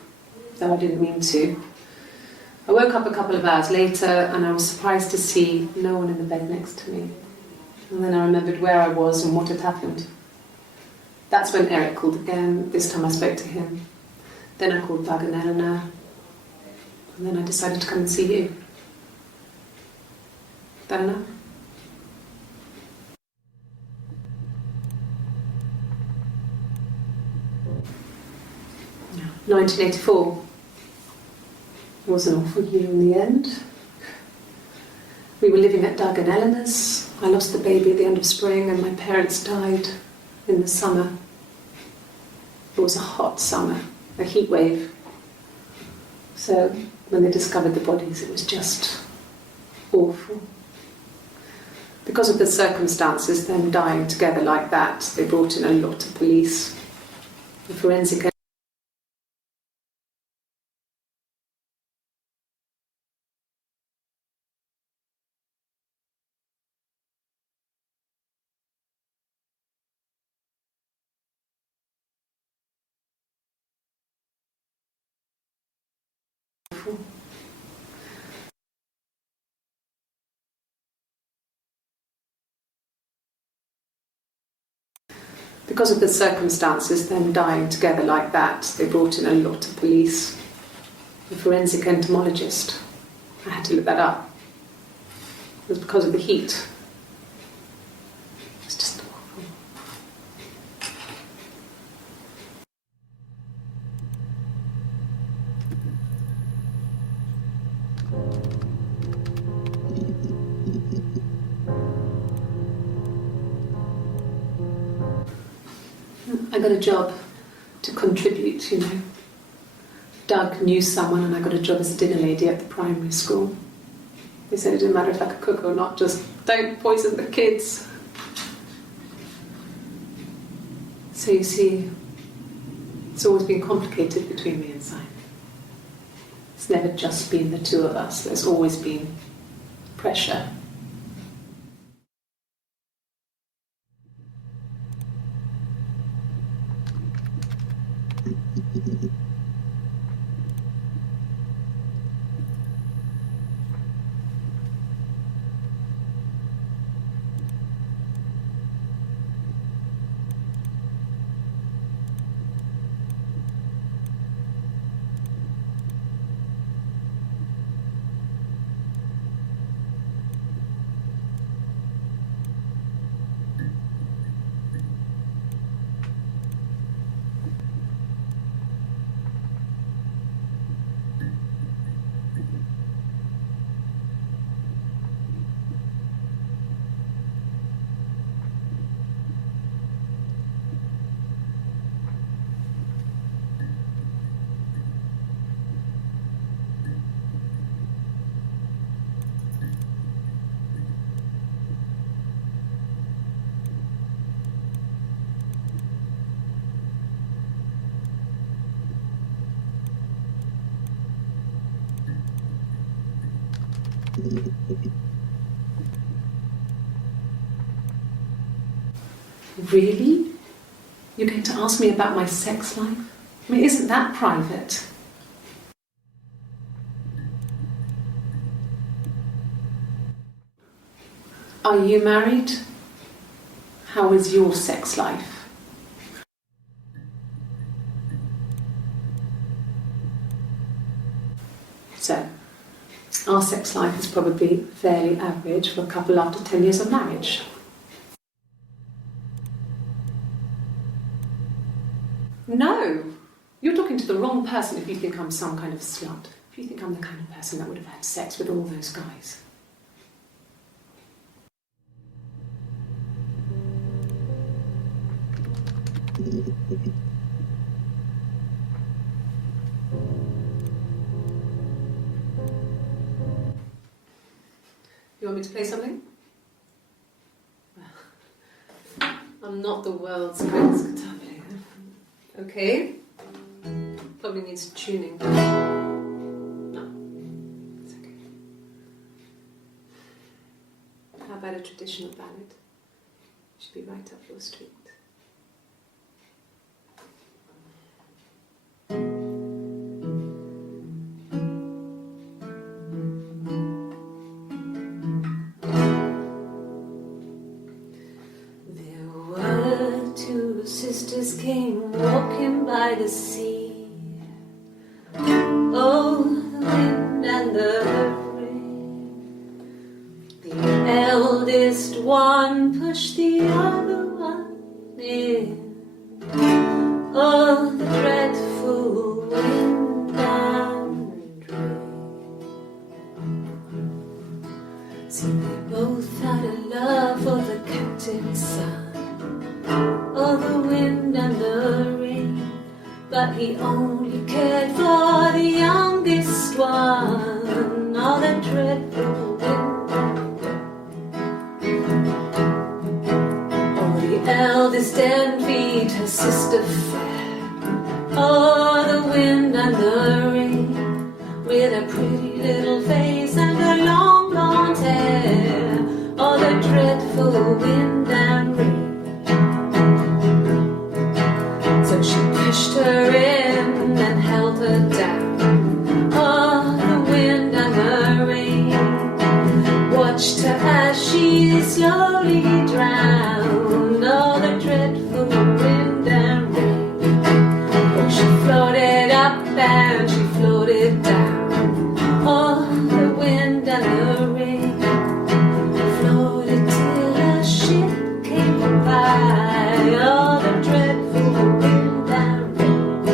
though I didn't mean to. I woke up a couple of hours later and I was surprised to see no one in the bed next to me. And then I remembered where I was and what had happened. That's when Eric called again. This time I spoke to him. Then I called Doug and Eleanor. And then I decided to come and see you. That enough? 1984 was an awful year in the end. We were living at Doug and Eleanor's. I lost the baby at the end of spring and my parents died in the summer. It was a hot summer, a heat wave. So when they discovered the bodies, it was just awful. Because of the circumstances, them dying together like that, they brought in a lot of police. The forensic because of the circumstances, them dying together like that, they brought in a lot of police. The forensic entomologist, I had to look that up. It was because of the heat. It's just awful. I got a job to contribute, you know. Doug knew someone and I got a job as a dinner lady at the primary school. They said it didn't matter if I could cook or not, just don't poison the kids. So you see, it's always been complicated between me and Simon. It's never just been the two of us, there's always been pressure. Really? You're going to ask me about my sex life? I mean, isn't that private? Are you married? How is your sex life? So, our sex life is probably fairly average for a couple after 10 years of marriage. No! You're talking to the wrong person if you think I'm some kind of slut. If you think I'm the kind of person that would have had sex with all those guys. You want me to play something? Well, I'm not the world's greatest guitar player. Okay. Probably needs tuning. No, it's okay. How about a traditional ballad? Should be right up your street. Sisters came walking by the sea. Oh, the wind and the rain. The eldest one pushed the other one in. Oh, the dreadful wind and rain. See, they both had a love for the captain's son. Oh, the wind and the rain, but he only cared for the youngest one. Oh, the dreadful wind and rain. Oh, the eldest envied her sister fair. Oh, the wind and the rain, with a pretty little face and her long blonde hair. Oh, the dreadful wind and rain. So she pushed her in and held her down. Oh, the wind and the rain, watched her as she slowly drowned. Oh, the dreadful wind and rain. Oh, she floated up and she floated down. Oh, the wind and the rain, floated till a ship came by. Oh, the dreadful wind and rain.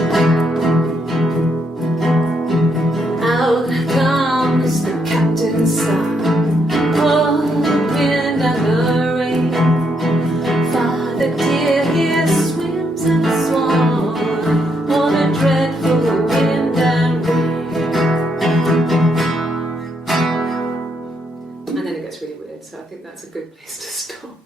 Out comes the captain's son. Oh, the wind and the rain. Father dear, here swims and swan. Oh, the dreadful wind and rain. And then it gets really weird, so I think that's a good place to stop.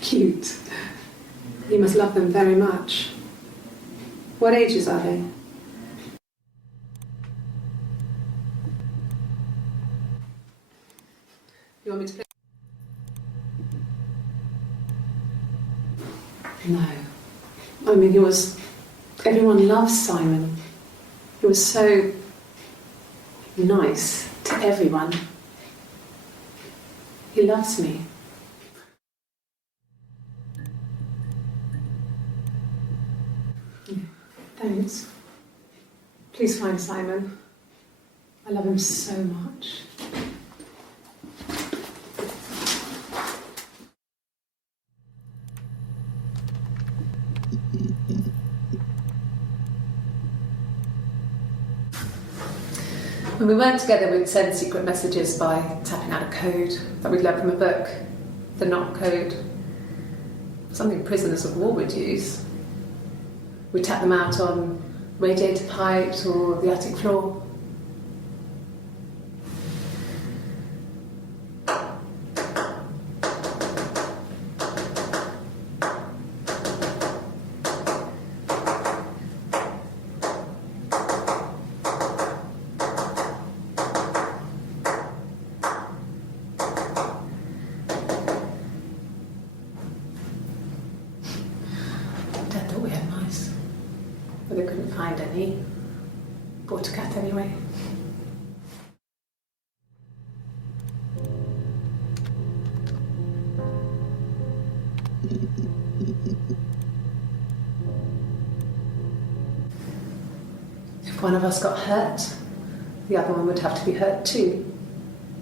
Cute. You must love them very much. What ages are they? You want me to play? No. I mean, everyone loves Simon. He was so nice to everyone. He loves me. Thanks. Please find Simon. I love him so much. When we weren't together, we'd send secret messages by tapping out a code that we'd learned from a book, the knock code, something prisoners of war would use. We'd tap them out on radiator pipes or the attic floor. Dad thought we had mice, but they couldn't find any. Bought a cat anyway. If one of us got hurt, the other one would have to be hurt too.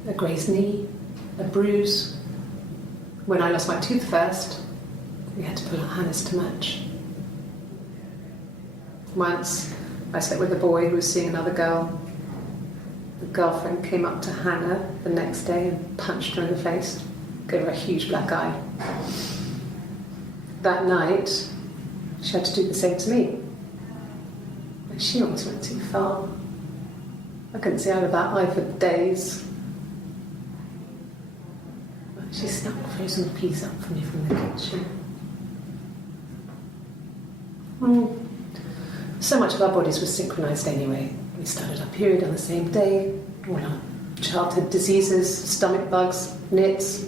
A grazed knee, a bruise. When I lost my tooth first, we had to pull out Hannah's to match. Once, I slept with a boy who was seeing another girl. The girlfriend came up to Hannah the next day and punched her in the face, gave her a huge black eye. That night, she had to do the same to me. But she almost went too far. I couldn't see out of that eye for days. But she snapped a frozen piece up for me from the kitchen. So much of our bodies was synchronised anyway. We started our period on the same day, all our childhood diseases, stomach bugs, nits.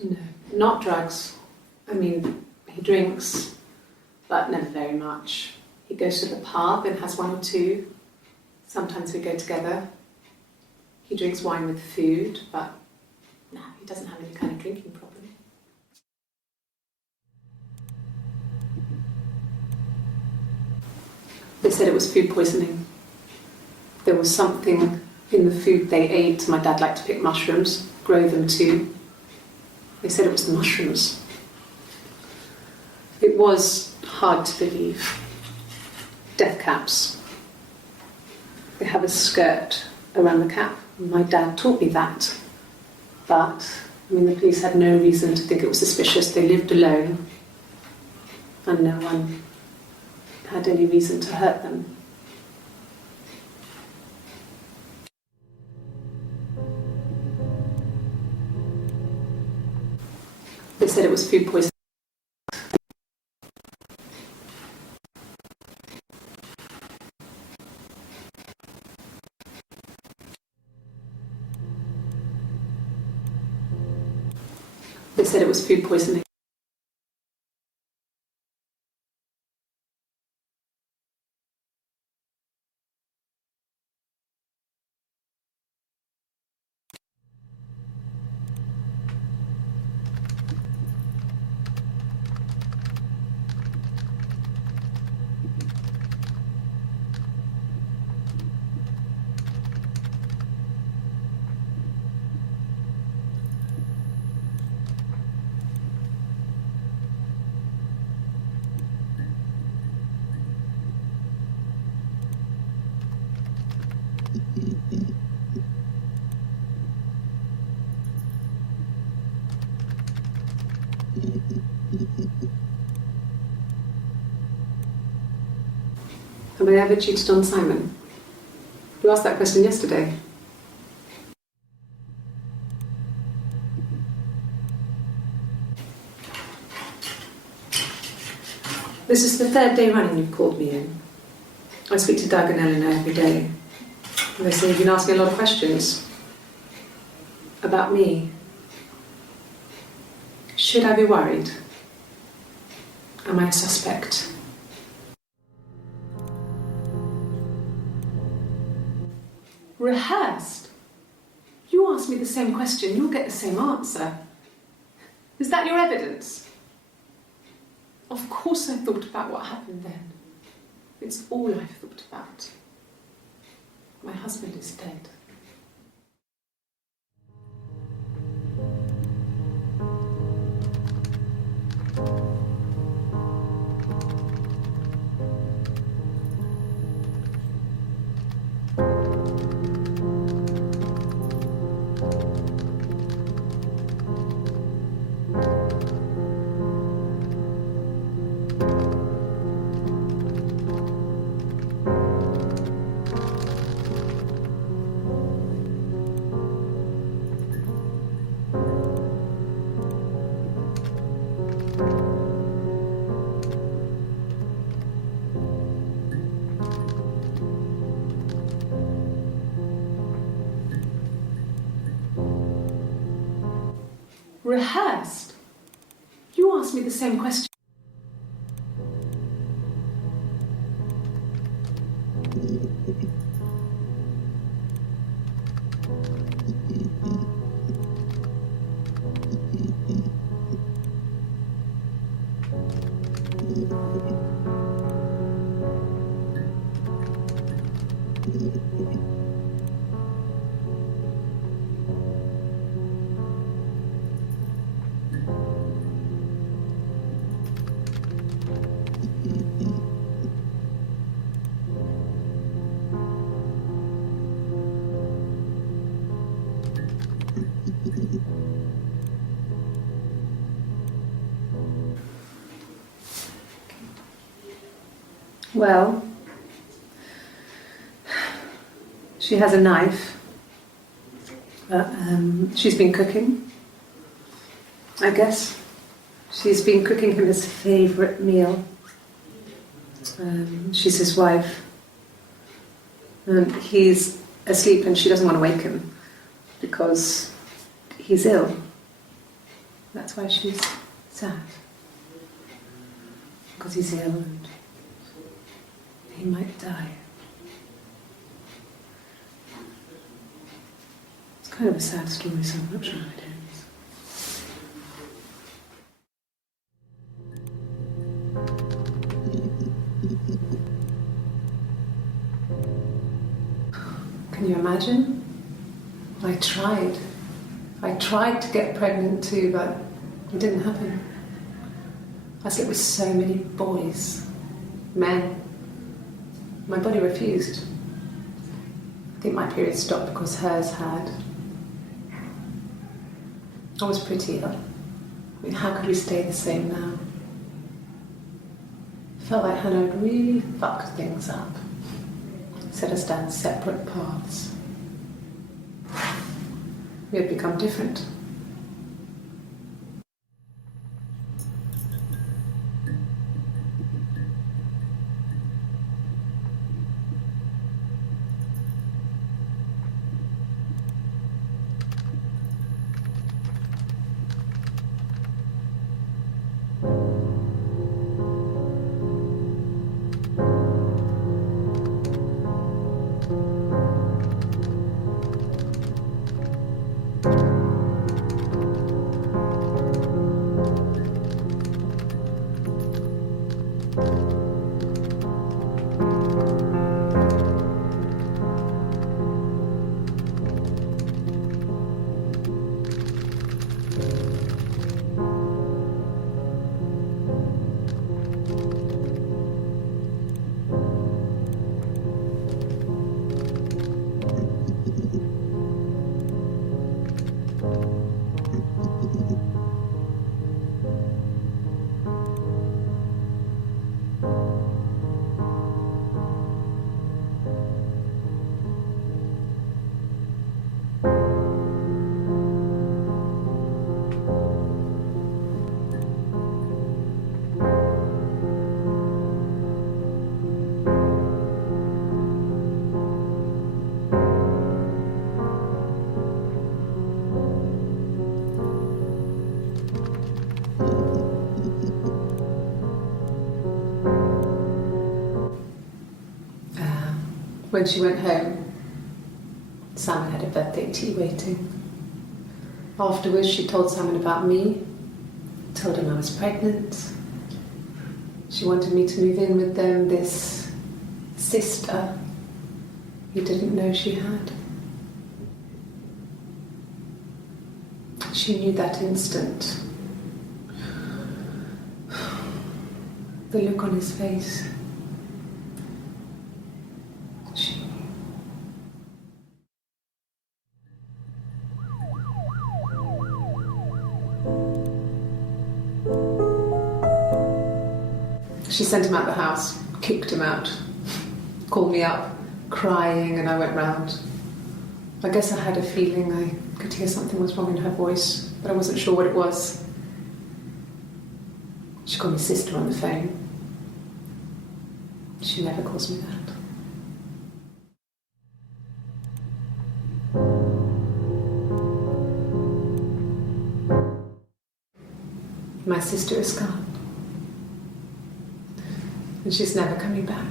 No, not drugs. I mean, he drinks, but never very much. He goes to the pub and has one or two. Sometimes we go together. He drinks wine with food, but no, he doesn't have any kind of drinking problem. They said it was food poisoning. There was something in the food they ate. My dad liked to pick mushrooms, grow them too. They said it was the mushrooms. It was hard to believe. Death caps. They have a skirt around the cap. My dad taught me that. But, I mean, the police had no reason to think it was suspicious. They lived alone. And no one had any reason to hurt them. They said it was food poisoning. They said it was food poisoning. Have I ever cheated on Simon? You asked that question yesterday. This is the third day running you've called me in. I speak to Doug and Eleanor every day. And they say you've been asking a lot of questions about me. Should I be worried? Am I a suspect? Rehearsed? You ask me the same question, you'll get the same answer. Is that your evidence? Of course I thought about what happened then. It's all I've thought about. My husband is dead. Rehearsed? You asked me the same question. Well, she has a knife. She's been cooking, I guess. She's been cooking him his favourite meal. She's his wife. And he's asleep and she doesn't want to wake him because he's ill. That's why she's sad. Because he's ill and he might die. It's kind of a sad story, so I'm not sure how it ends. Can you imagine? I tried to get pregnant too, but it didn't happen. I slept with so many boys, men. My body refused. I think my period stopped because hers had. I was pretty ill. I mean, how could we stay the same now? Felt like Hannah had really fucked things up. Set us down separate paths. We had become different. When she went home, Simon had a birthday tea waiting. Afterwards, she told Simon about me, told him I was pregnant. She wanted me to move in with them, this sister he didn't know she had. She knew that instant. The look on his face. She sent him out the house, kicked him out, called me up, crying, and I went round. I guess I had a feeling I could hear something was wrong in her voice, but I wasn't sure what it was. She called me sister on the phone. She never calls me that. My sister is gone. And she's never coming back.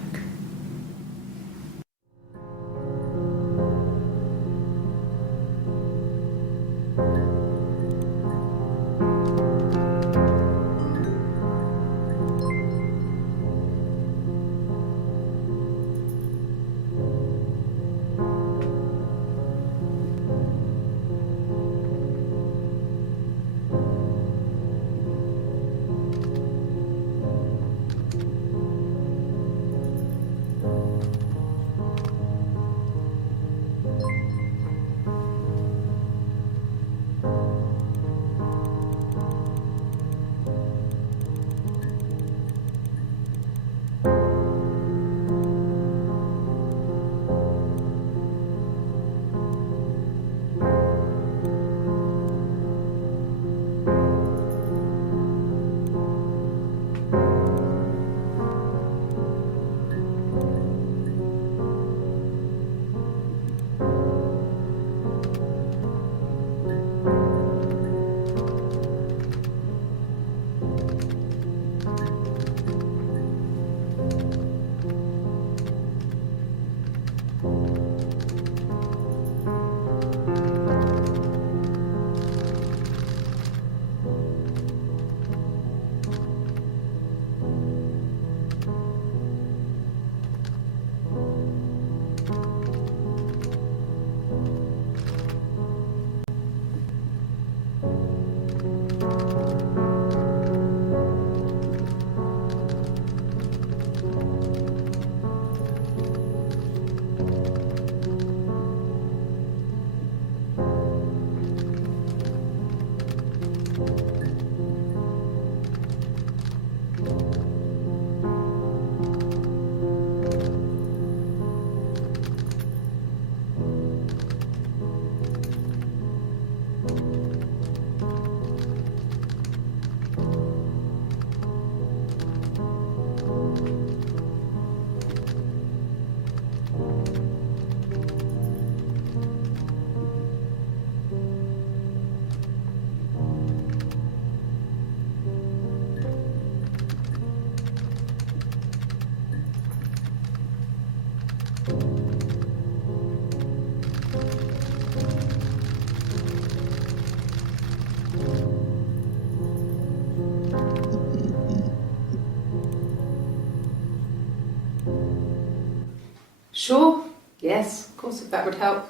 Sure, yes, of course, if that would help.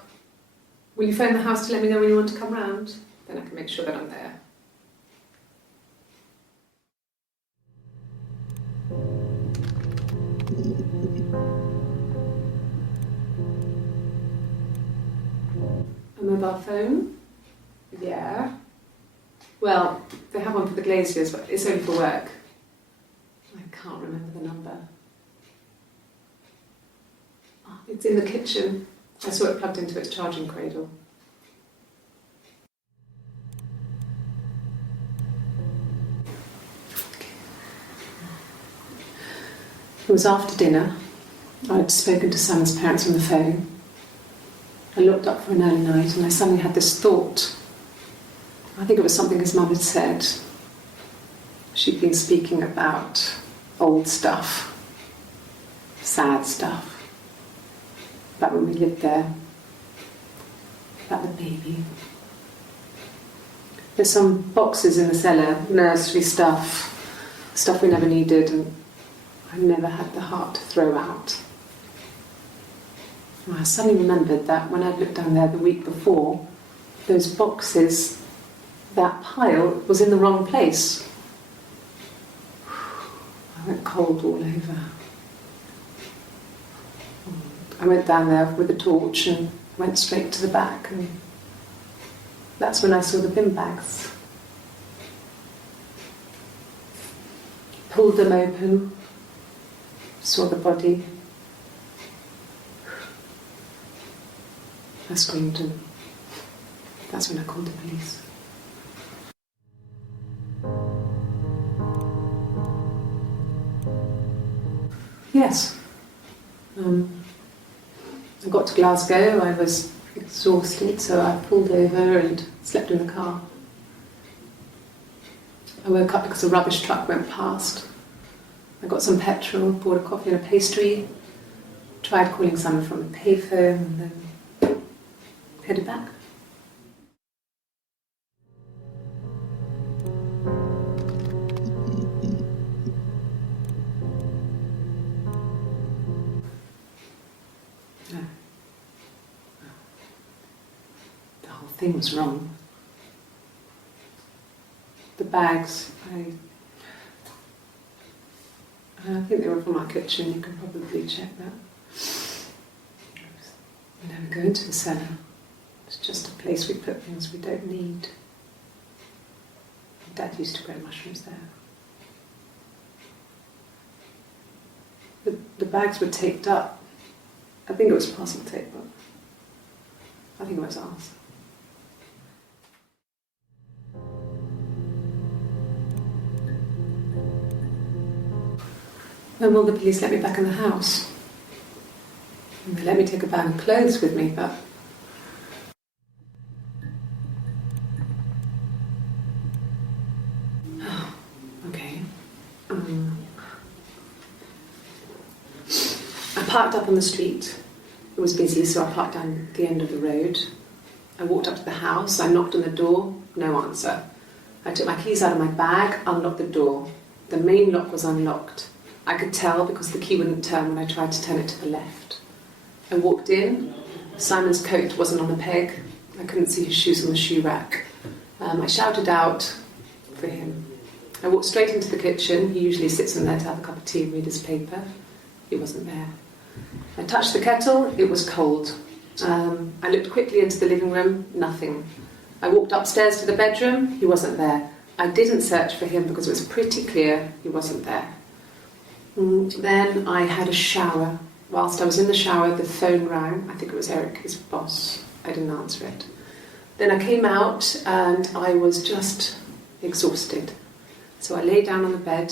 Will you phone the house to let me know when you want to come round? Then I can make sure that I'm there. A mobile phone? Yeah. Well, they have one for the glaziers, but it's only for work. I can't remember the number. Oh, it's in the kitchen. I saw it plugged into its charging cradle. It was after dinner. I'd spoken to Sam's parents on the phone. I looked up for an early night and I suddenly had this thought. I think it was something his mum had said. She'd been speaking about old stuff, sad stuff, about when we lived there, about the baby. There's some boxes in the cellar, nursery stuff we never needed, and I never had the heart to throw out. And I suddenly remembered that when I'd looked down there the week before, those boxes, that pile was in the wrong place. I went cold all over. I went down there with a torch and went straight to the back, and that's when I saw the bin bags. Pulled them open, saw the body. I screamed, and that's when I called the police. Yes. I got to Glasgow, I was exhausted, so I pulled over and slept in the car. I woke up because a rubbish truck went past. I got some petrol, bought a coffee and a pastry, tried calling someone from a payphone, and then headed back. No. The whole thing was wrong. The bags, I think they were from our kitchen, you can probably check that. We never go into the cellar. It's just a place we put things we don't need. Dad used to grow mushrooms there. The bags were taped up. I think it was parcel tape, but I think it was ours. When will the police let me back in the house? They let me take a bag of clothes with me, but... Oh, okay. I parked up on the street. It was busy, so I parked down the end of the road. I walked up to the house, I knocked on the door, no answer. I took my keys out of my bag, unlocked the door. The main lock was unlocked. I could tell because the key wouldn't turn when I tried to turn it to the left. I walked in. Simon's coat wasn't on the peg. I couldn't see his shoes on the shoe rack. I shouted out for him. I walked straight into the kitchen. He usually sits in there to have a cup of tea and read his paper. He wasn't there. I touched the kettle. It was cold. I looked quickly into the living room. Nothing. I walked upstairs to the bedroom. He wasn't there. I didn't search for him because it was pretty clear he wasn't there. Then I had a shower. Whilst I was in the shower, the phone rang. I think it was Eric, his boss. I didn't answer it. Then I came out and I was just exhausted. So I lay down on the bed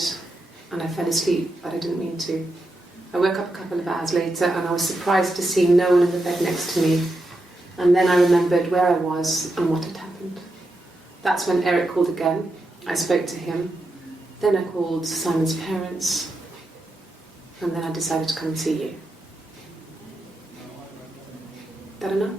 and I fell asleep, but I didn't mean to. I woke up a couple of hours later and I was surprised to see no one in the bed next to me. And then I remembered where I was and what had happened. That's when Eric called again. I spoke to him. Then I called Simon's parents. And then I decided to come and see you. that enough?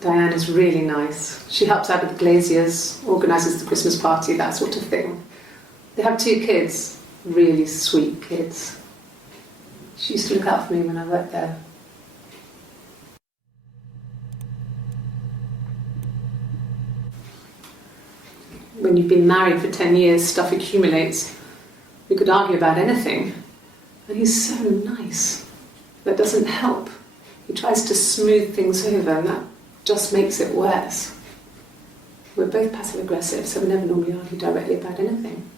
Diane is really nice. She helps out with the glaziers, organises the Christmas party, that sort of thing. They have 2 kids, really sweet kids. She used to look out for me when I worked there. When you've been married for 10 years, stuff accumulates. We could argue about anything. And he's so nice. That doesn't help. He tries to smooth things over, and that just makes it worse. We're both passive aggressive, so we never normally argue directly about anything.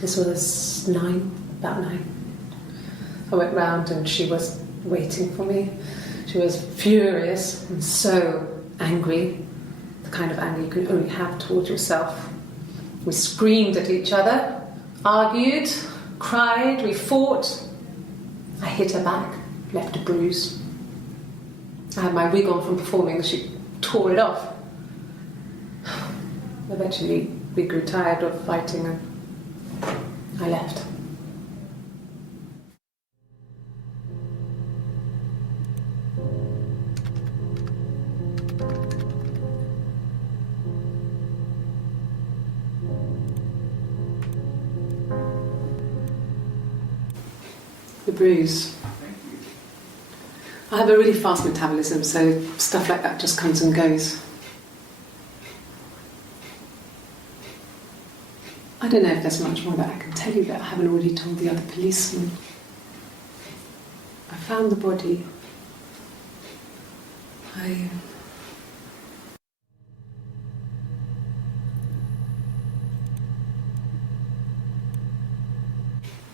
This was about 9. I went round and she was waiting for me. She was furious and so angry, the kind of anger you can only have towards yourself. We screamed at each other, argued, cried, we fought. I hit her back, left a bruise. I had my wig on from performing and she tore it off. Eventually we grew tired of fighting and I left. The bruise. I have a really fast metabolism, so stuff like that just comes and goes. I don't know if there's much more that I can tell you that I haven't already told the other policemen. I found the body.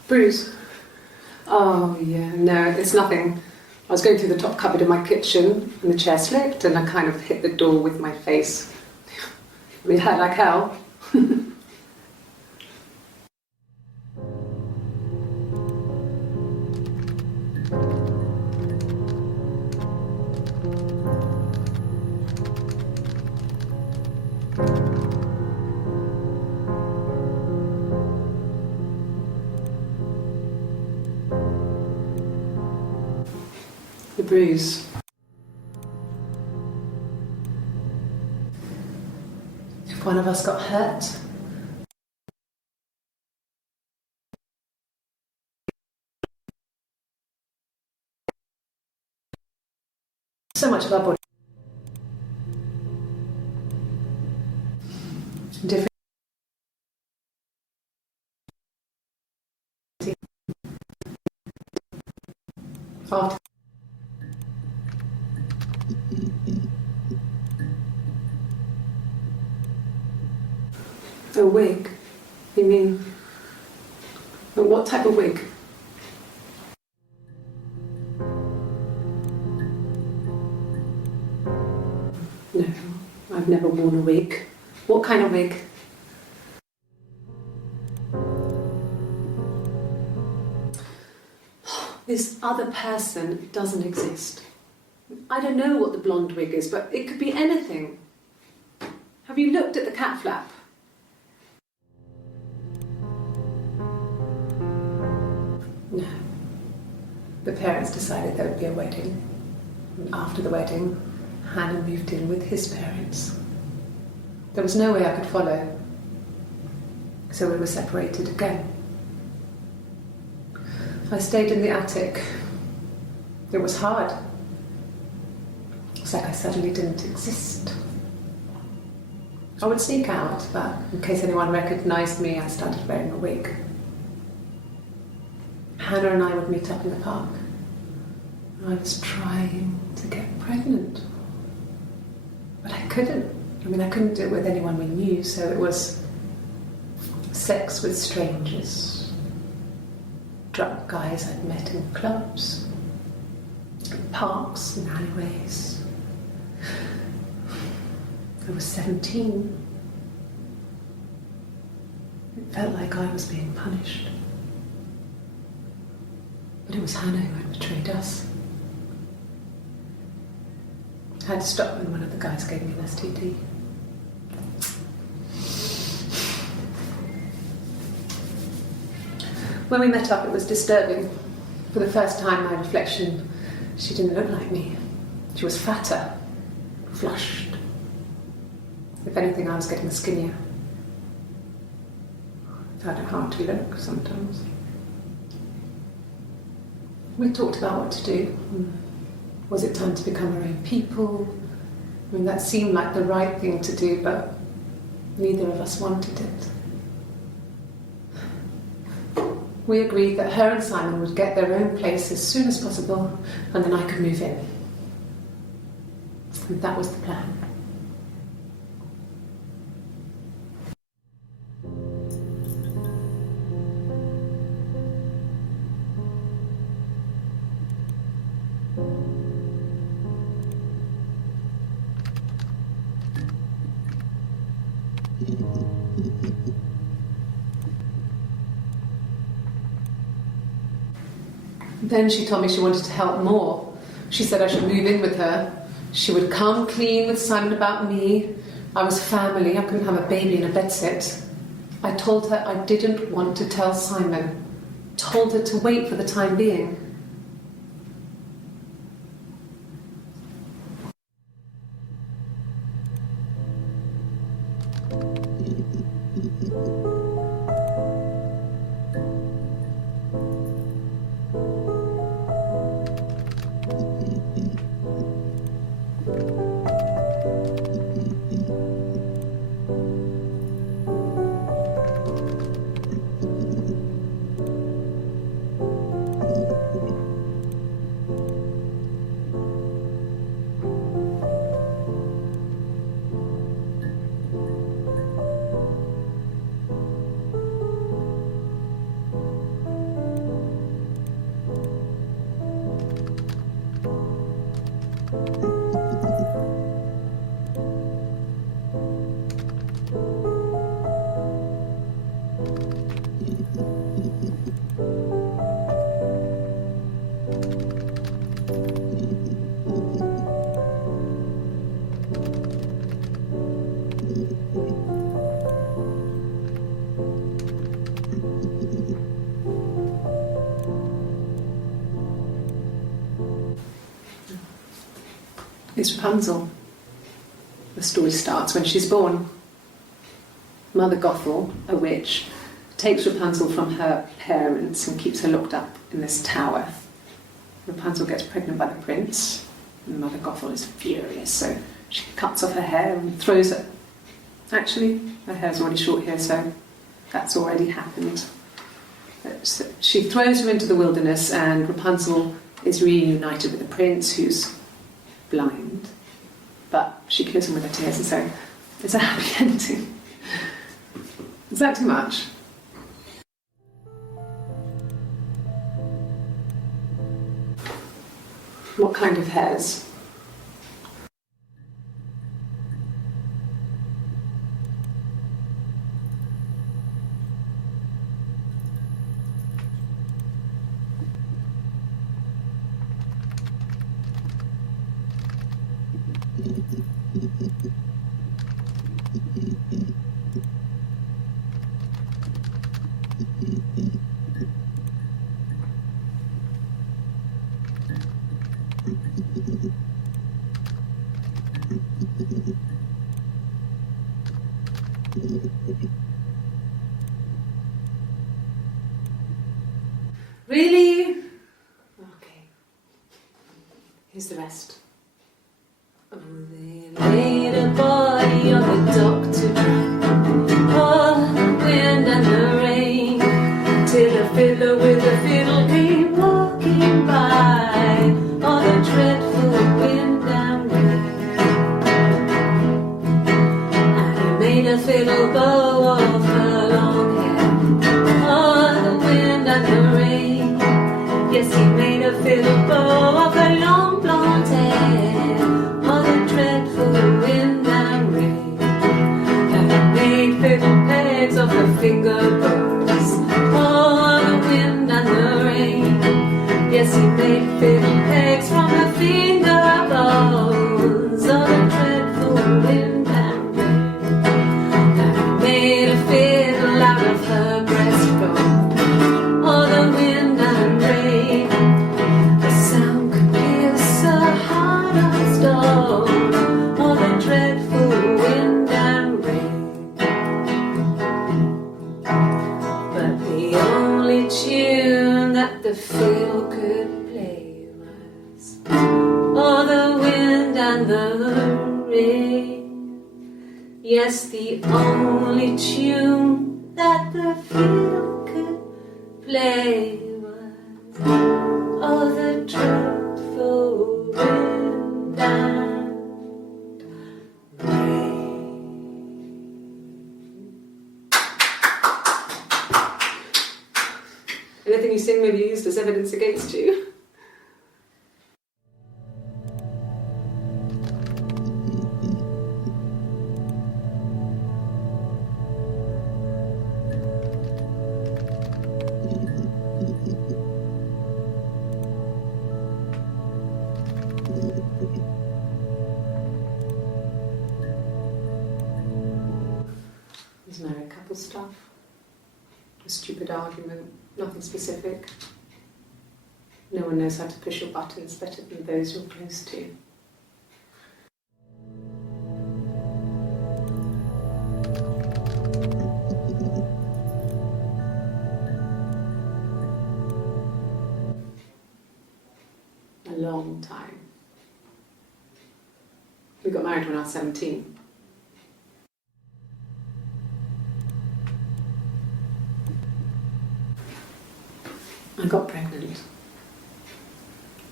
Bruise? Oh yeah, no, it's nothing. I was going through the top cupboard in my kitchen and the chair slipped and I kind of hit the door with my face. I mean, hurt like hell. The bruise. If one of us got hurt, So much of our body. Different. After. A wig? You mean, what type of wig? No, I've never worn a wig. What kind of wig? This other person doesn't exist. I don't know what the blonde wig is, but it could be anything. Have you looked at the cat flap? No. The parents decided there would be a wedding. And after the wedding, Hannah moved in with his parents. There was no way I could follow, so we were separated again. I stayed in the attic. It was hard. It's like I suddenly didn't exist. I would sneak out, but in case anyone recognised me, I started wearing a wig. Hannah and I would meet up in the park. I was trying to get pregnant, but I couldn't. I couldn't do it with anyone we knew, so it was sex with strangers, drunk guys I'd met in clubs, parks and alleyways. I was 17. It felt like I was being punished. But it was Hannah who had betrayed us. I had to stop when one of the guys gave me an STD. When we met up, it was disturbing. For the first time, my reflection, she didn't look like me. She was fatter, flushed. If anything, I was getting skinnier. I found it hard to look sometimes. We talked about what to do. Was it time to become our own people? That seemed like the right thing to do, but neither of us wanted it. We agreed that her and Simon would get their own place as soon as possible, and then I could move in. And that was the plan. Then she told me she wanted to help more. She said I should move in with her. She would come clean with Simon about me. I was family. I couldn't have a baby in a bedsit. I told her I didn't want to tell Simon. Told her to wait for the time being. It's Rapunzel. The story starts when she's born. Mother Gothel, a witch, takes Rapunzel from her parents and keeps her locked up in this tower. Rapunzel gets pregnant by the prince, And Mother Gothel is furious, so she cuts off her hair and throws it. Actually, her hair's already short here, so that's already happened. So she throws her into the wilderness, and Rapunzel is reunited with the prince, who's blind. But she kills him with her tears, and so it's a happy ending. Is that too much? What kind of hairs? Really? Okay. Here's the rest. Oh, they laid a body on the dock to dry. Oh, the wind and the rain, till a fiddler with a fiddle came walking by. Oh, the dreadful wind and rain. And he made a fiddle bow of her long hair. Oh, the wind and the rain. Yes, he made a fiddle bow of her long blonde hair. Oh, the dreadful wind and rain. And he made fiddle pegs of her finger bows. Oh, the wind and the rain. Yes, he made fiddle pegs from her finger bows. Oh, the dreadful wind and rain. And he made a fiddle out of her breastbone. Oh, the wind and rain. The sound could pierce a heart of stone. Oh, the dreadful wind and rain. But the only tune that the fiddle could play was, oh, the wind and the rain. Yes, the only tune that the fiddle could play was, oh, the dreadful wind and rain. Anything you sing may be used as evidence against you. There's married couple stuff. A stupid argument, nothing specific. No one knows how to push your buttons better than those you're close to. A long time. We got married when I was 17. I got pregnant.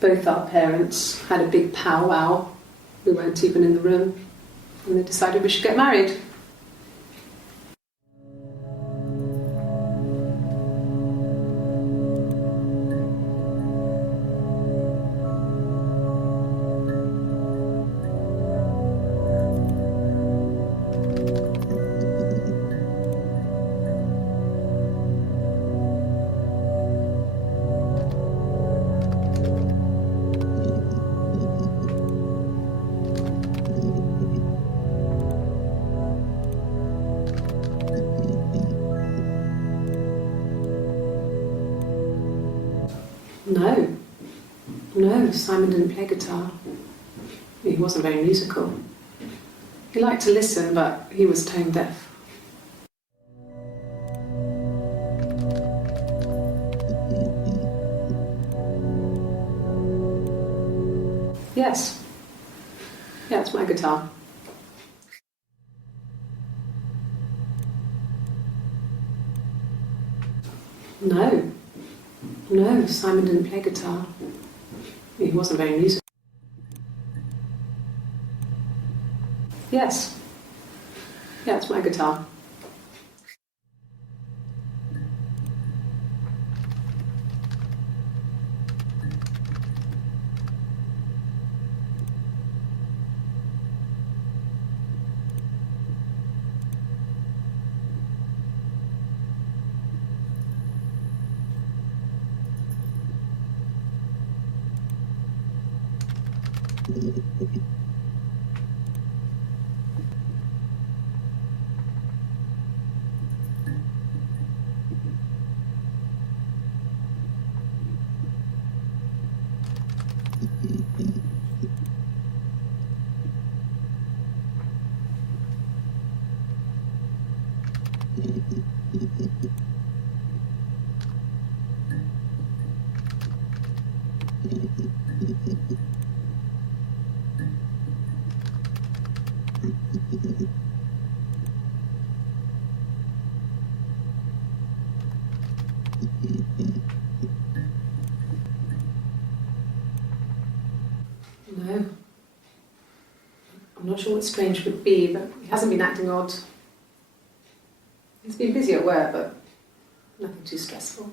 Both our parents had a big powwow. We weren't even in the room. And they decided we should get married. No, Simon didn't play guitar. He wasn't very musical. He liked to listen, but he was tone deaf. Yes, Yeah, it's my guitar. No. No, Simon didn't play guitar. He wasn't very musical. Yes. Yeah, it's my guitar. No. I'm not sure what strange would be, but he hasn't been acting odd. He's been busy at work, but nothing too stressful.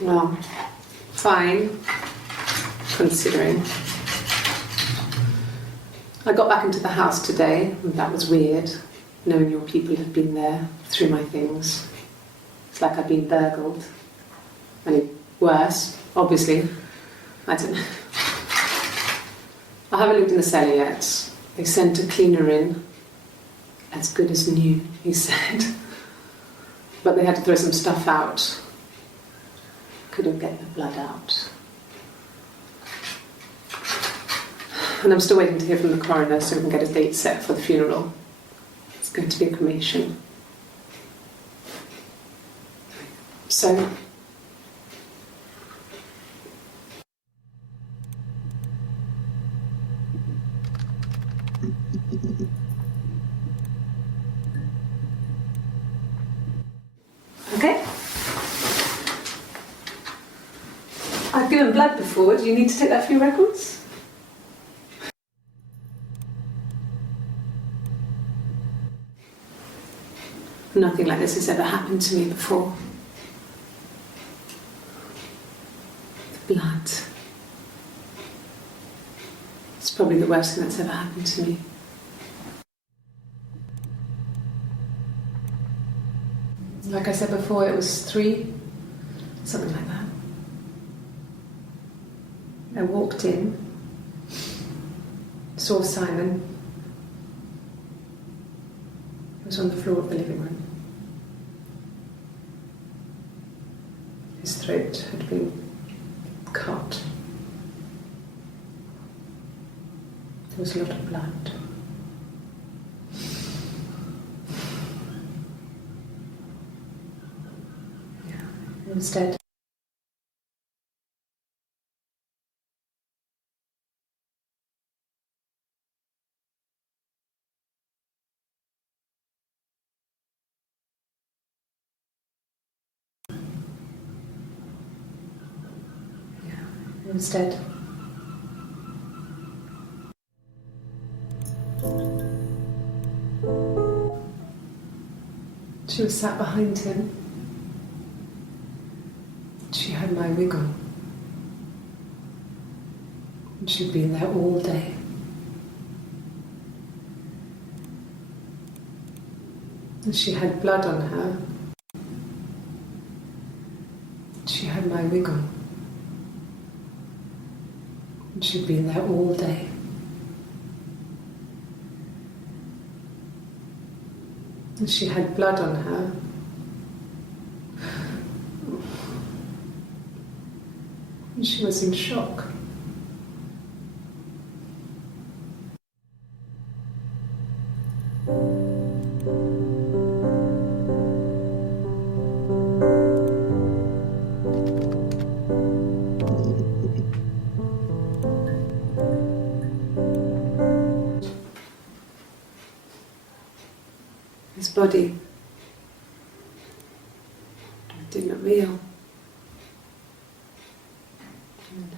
Well, fine, considering. I got back into the house today, and that was weird, knowing your people have been there through my things. It's like I've been burgled. I mean, worse, obviously. I don't know. I haven't looked in the cellar yet. They sent a cleaner in. As good as new, he said. But they had to throw some stuff out. Couldn't get the blood out. And I'm still waiting to hear from the coroner so we can get a date set for the funeral. It's going to be a cremation. So, okay. I've given blood before. Do you need to take that for your records? Nothing like this has ever happened to me before. The blood. It's probably the worst thing that's ever happened to me. Like I said before, it was 3, something like that. I walked in, saw Simon. He was on the floor of the living room. His throat had been cut. There was a lot of blood. Yeah, he was dead. He was dead. She was sat behind him. She had my wig on. And she'd been there all day. And she had blood on her. She had my wig on. And she'd been there all day. And she had blood on her. And she was in shock. His body didn't look real. And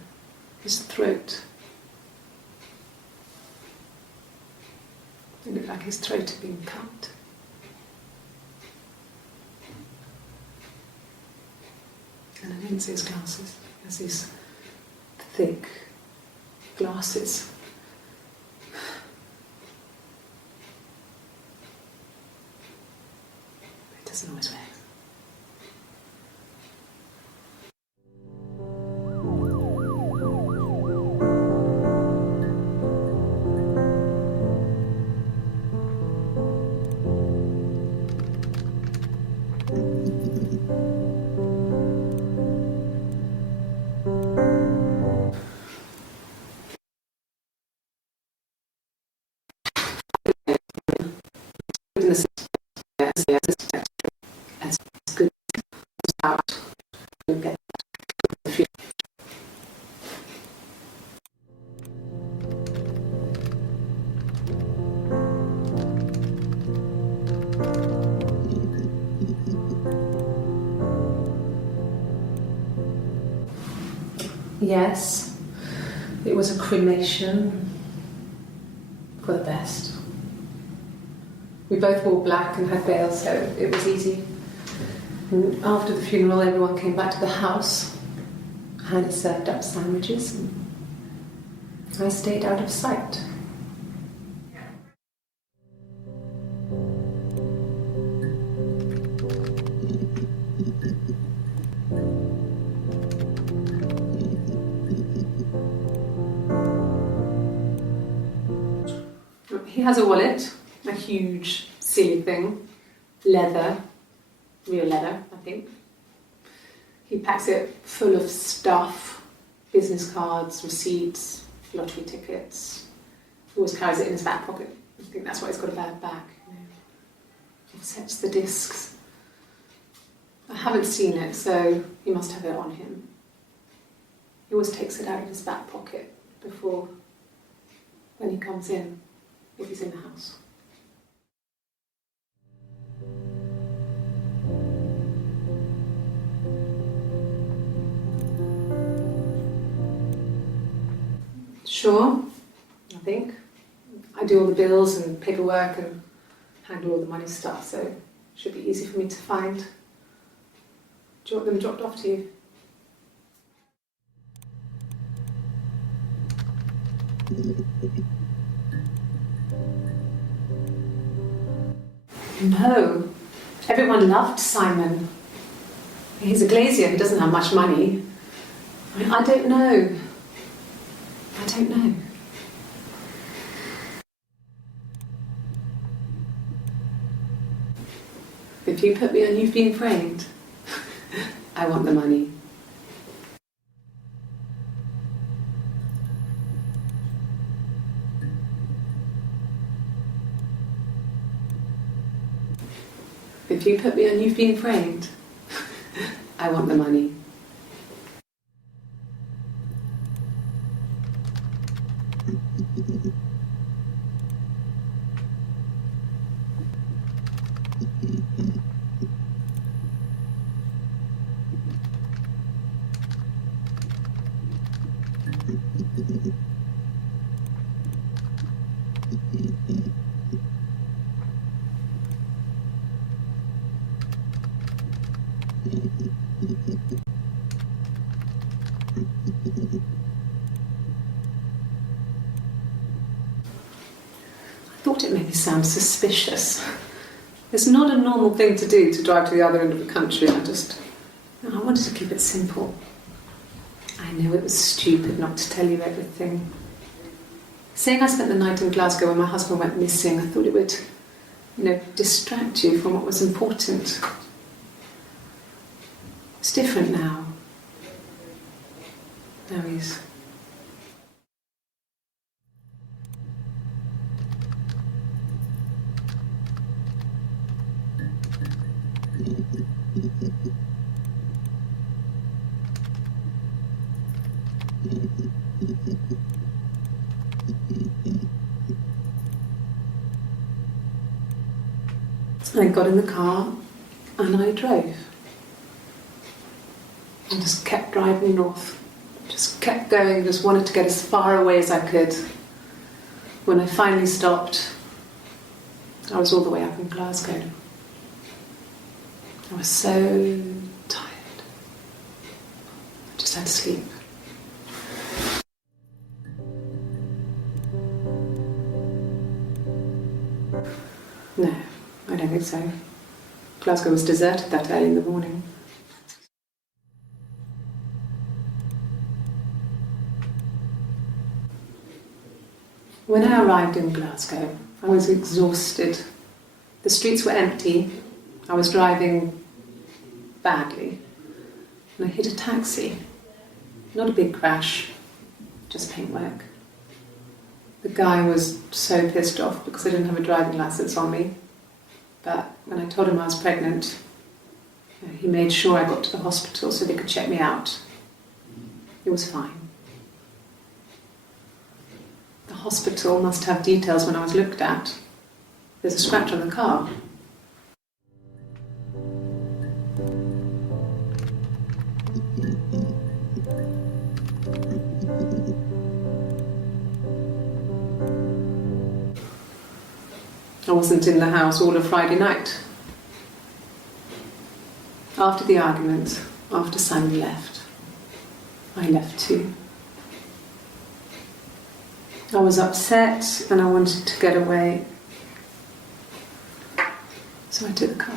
his throat. It looked like his throat had been cut. And I didn't see his glasses. He has these thick glasses. It doesn't always wear. As good as out. Yes, it was a cremation for the best. We both wore black and had veils, so it was easy. And after the funeral, everyone came back to the house. Hannah served up sandwiches, and I stayed out of sight. He has a wallet, a huge, silly thing, leather, real leather, I think. He packs it full of stuff, business cards, receipts, lottery tickets. He always carries it in his back pocket. I think that's why he's got a bad back. He sets the discs. I haven't seen it, so he must have it on him. He always takes it out of his back pocket before, when he comes in, if he's in the house. Sure, I think. I do all the bills and paperwork and handle all the money stuff, so it should be easy for me to find. Do you want them dropped off to you? No. Everyone loved Simon. He's a glazier, he doesn't have much money. I don't know. I don't know. If you put me on You've Been Framed, I want the money. If you put me on You've Been Framed, I want the money. I thought it made me sound suspicious. It's not a normal thing to do, to drive to the other end of the country. I wanted to keep it simple. I know it was stupid not to tell you everything. Saying I spent the night in Glasgow when my husband went missing, I thought it would, distract you from what was important. It's different now. Now he's... I got in the car and I drove. I just kept driving north. Just kept going, just wanted to get as far away as I could. When I finally stopped, I was all the way up in Glasgow. I was so tired. I just had to sleep. No, I don't think so. Glasgow was deserted that early in the morning. When I arrived in Glasgow, I was exhausted. The streets were empty. I was driving badly. And I hit a taxi. Not a big crash, just paintwork. The guy was so pissed off because I didn't have a driving licence on me. But when I told him I was pregnant, he made sure I got to the hospital so they could check me out. It was fine. The hospital must have details when I was looked at. There's a scratch on the car. I wasn't in the house all of Friday night. After the argument, after Simon left, I left too. I was upset and I wanted to get away. So I took the car.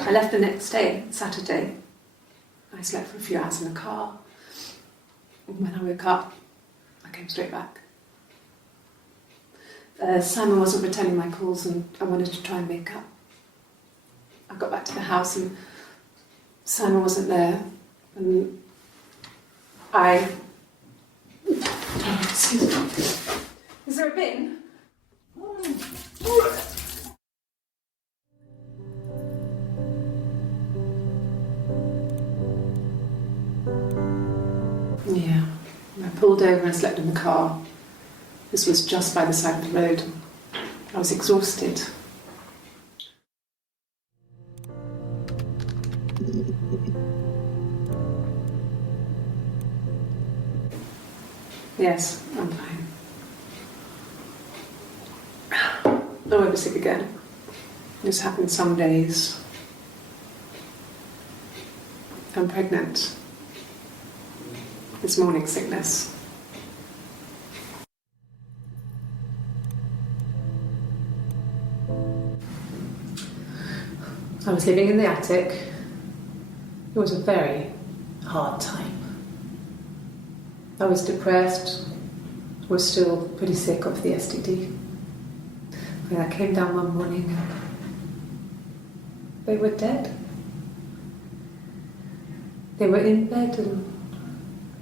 I left the next day, Saturday. I slept for a few hours in the car. And when I woke up, I came straight back. Simon wasn't returning my calls and I wanted to try and make up. I got back to the house and Simon wasn't there. And excuse me. Is there a bin? Yeah, I pulled over and slept in the car. This was just by the side of the road. I was exhausted. Yes, I'm fine. I won't be sick again. This happens some days. I'm pregnant. It's morning sickness. I was living in the attic. It was a very hard time. I was depressed, was still pretty sick of the STD. When I came down one morning and they were dead. They were in bed and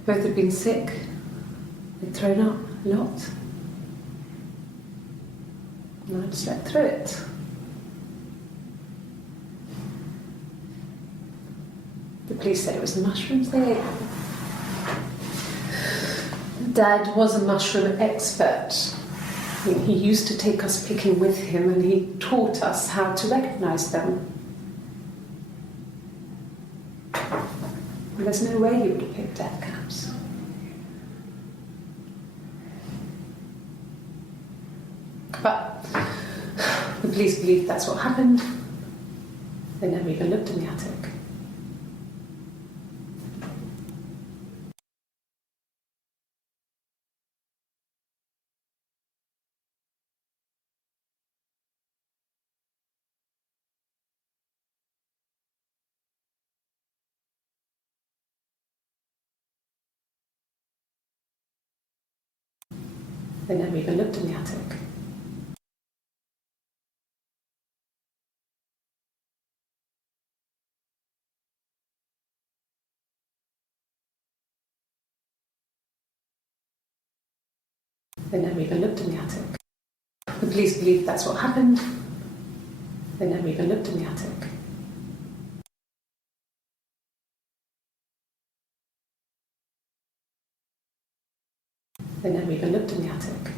both had been sick. They'd thrown up a lot. And I'd slept through it. The police said it was the mushrooms they ate. Dad was a mushroom expert. He used to take us picking with him and he taught us how to recognise them. And there's no way he would have picked death caps. But the police believe that's what happened. They never even looked in the attic. They never even looked in the attic. They never even looked in the attic. The police believe that's what happened. They never even looked in the attic. They never even looked in the attic.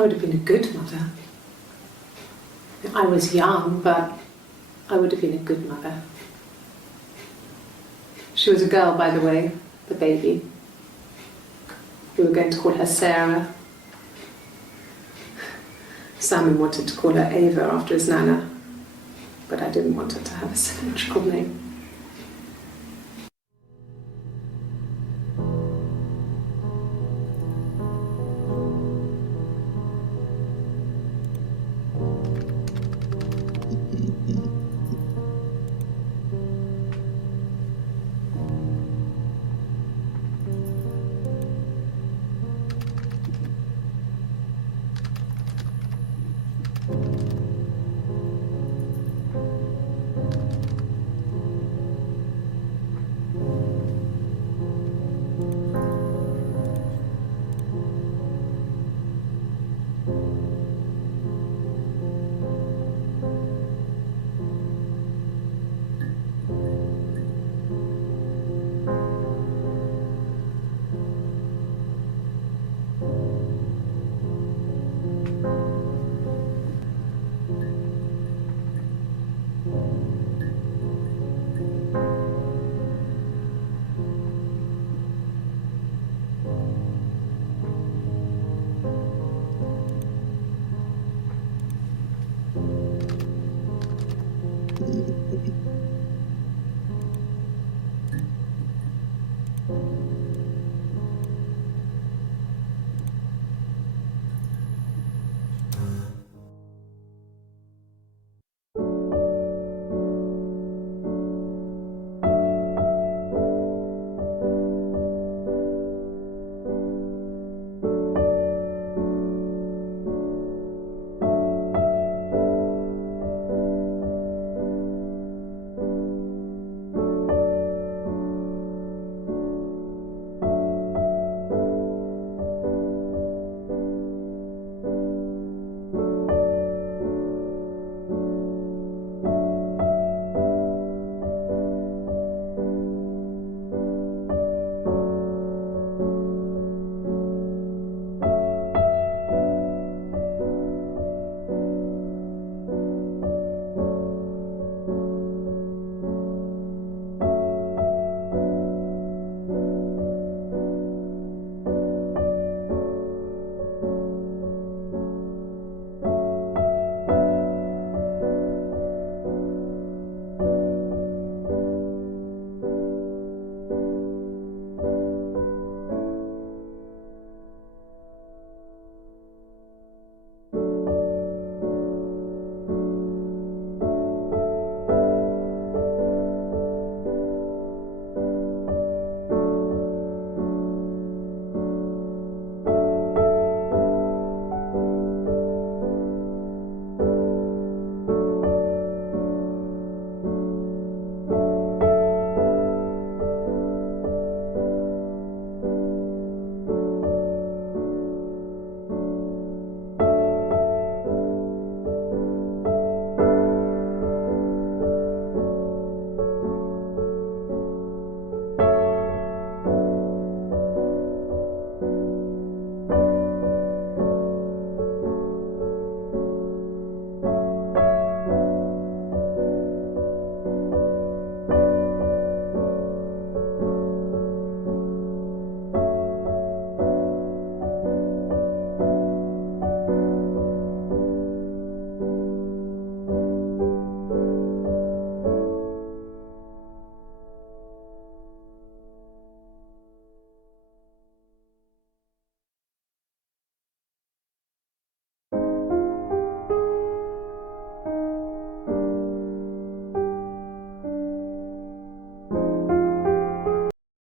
I would have been a good mother. I was young, but I would have been a good mother. She was a girl, by the way, the baby. We were going to call her Sarah. Simon wanted to call her Ava after his nana, but I didn't want her to have a symmetrical name.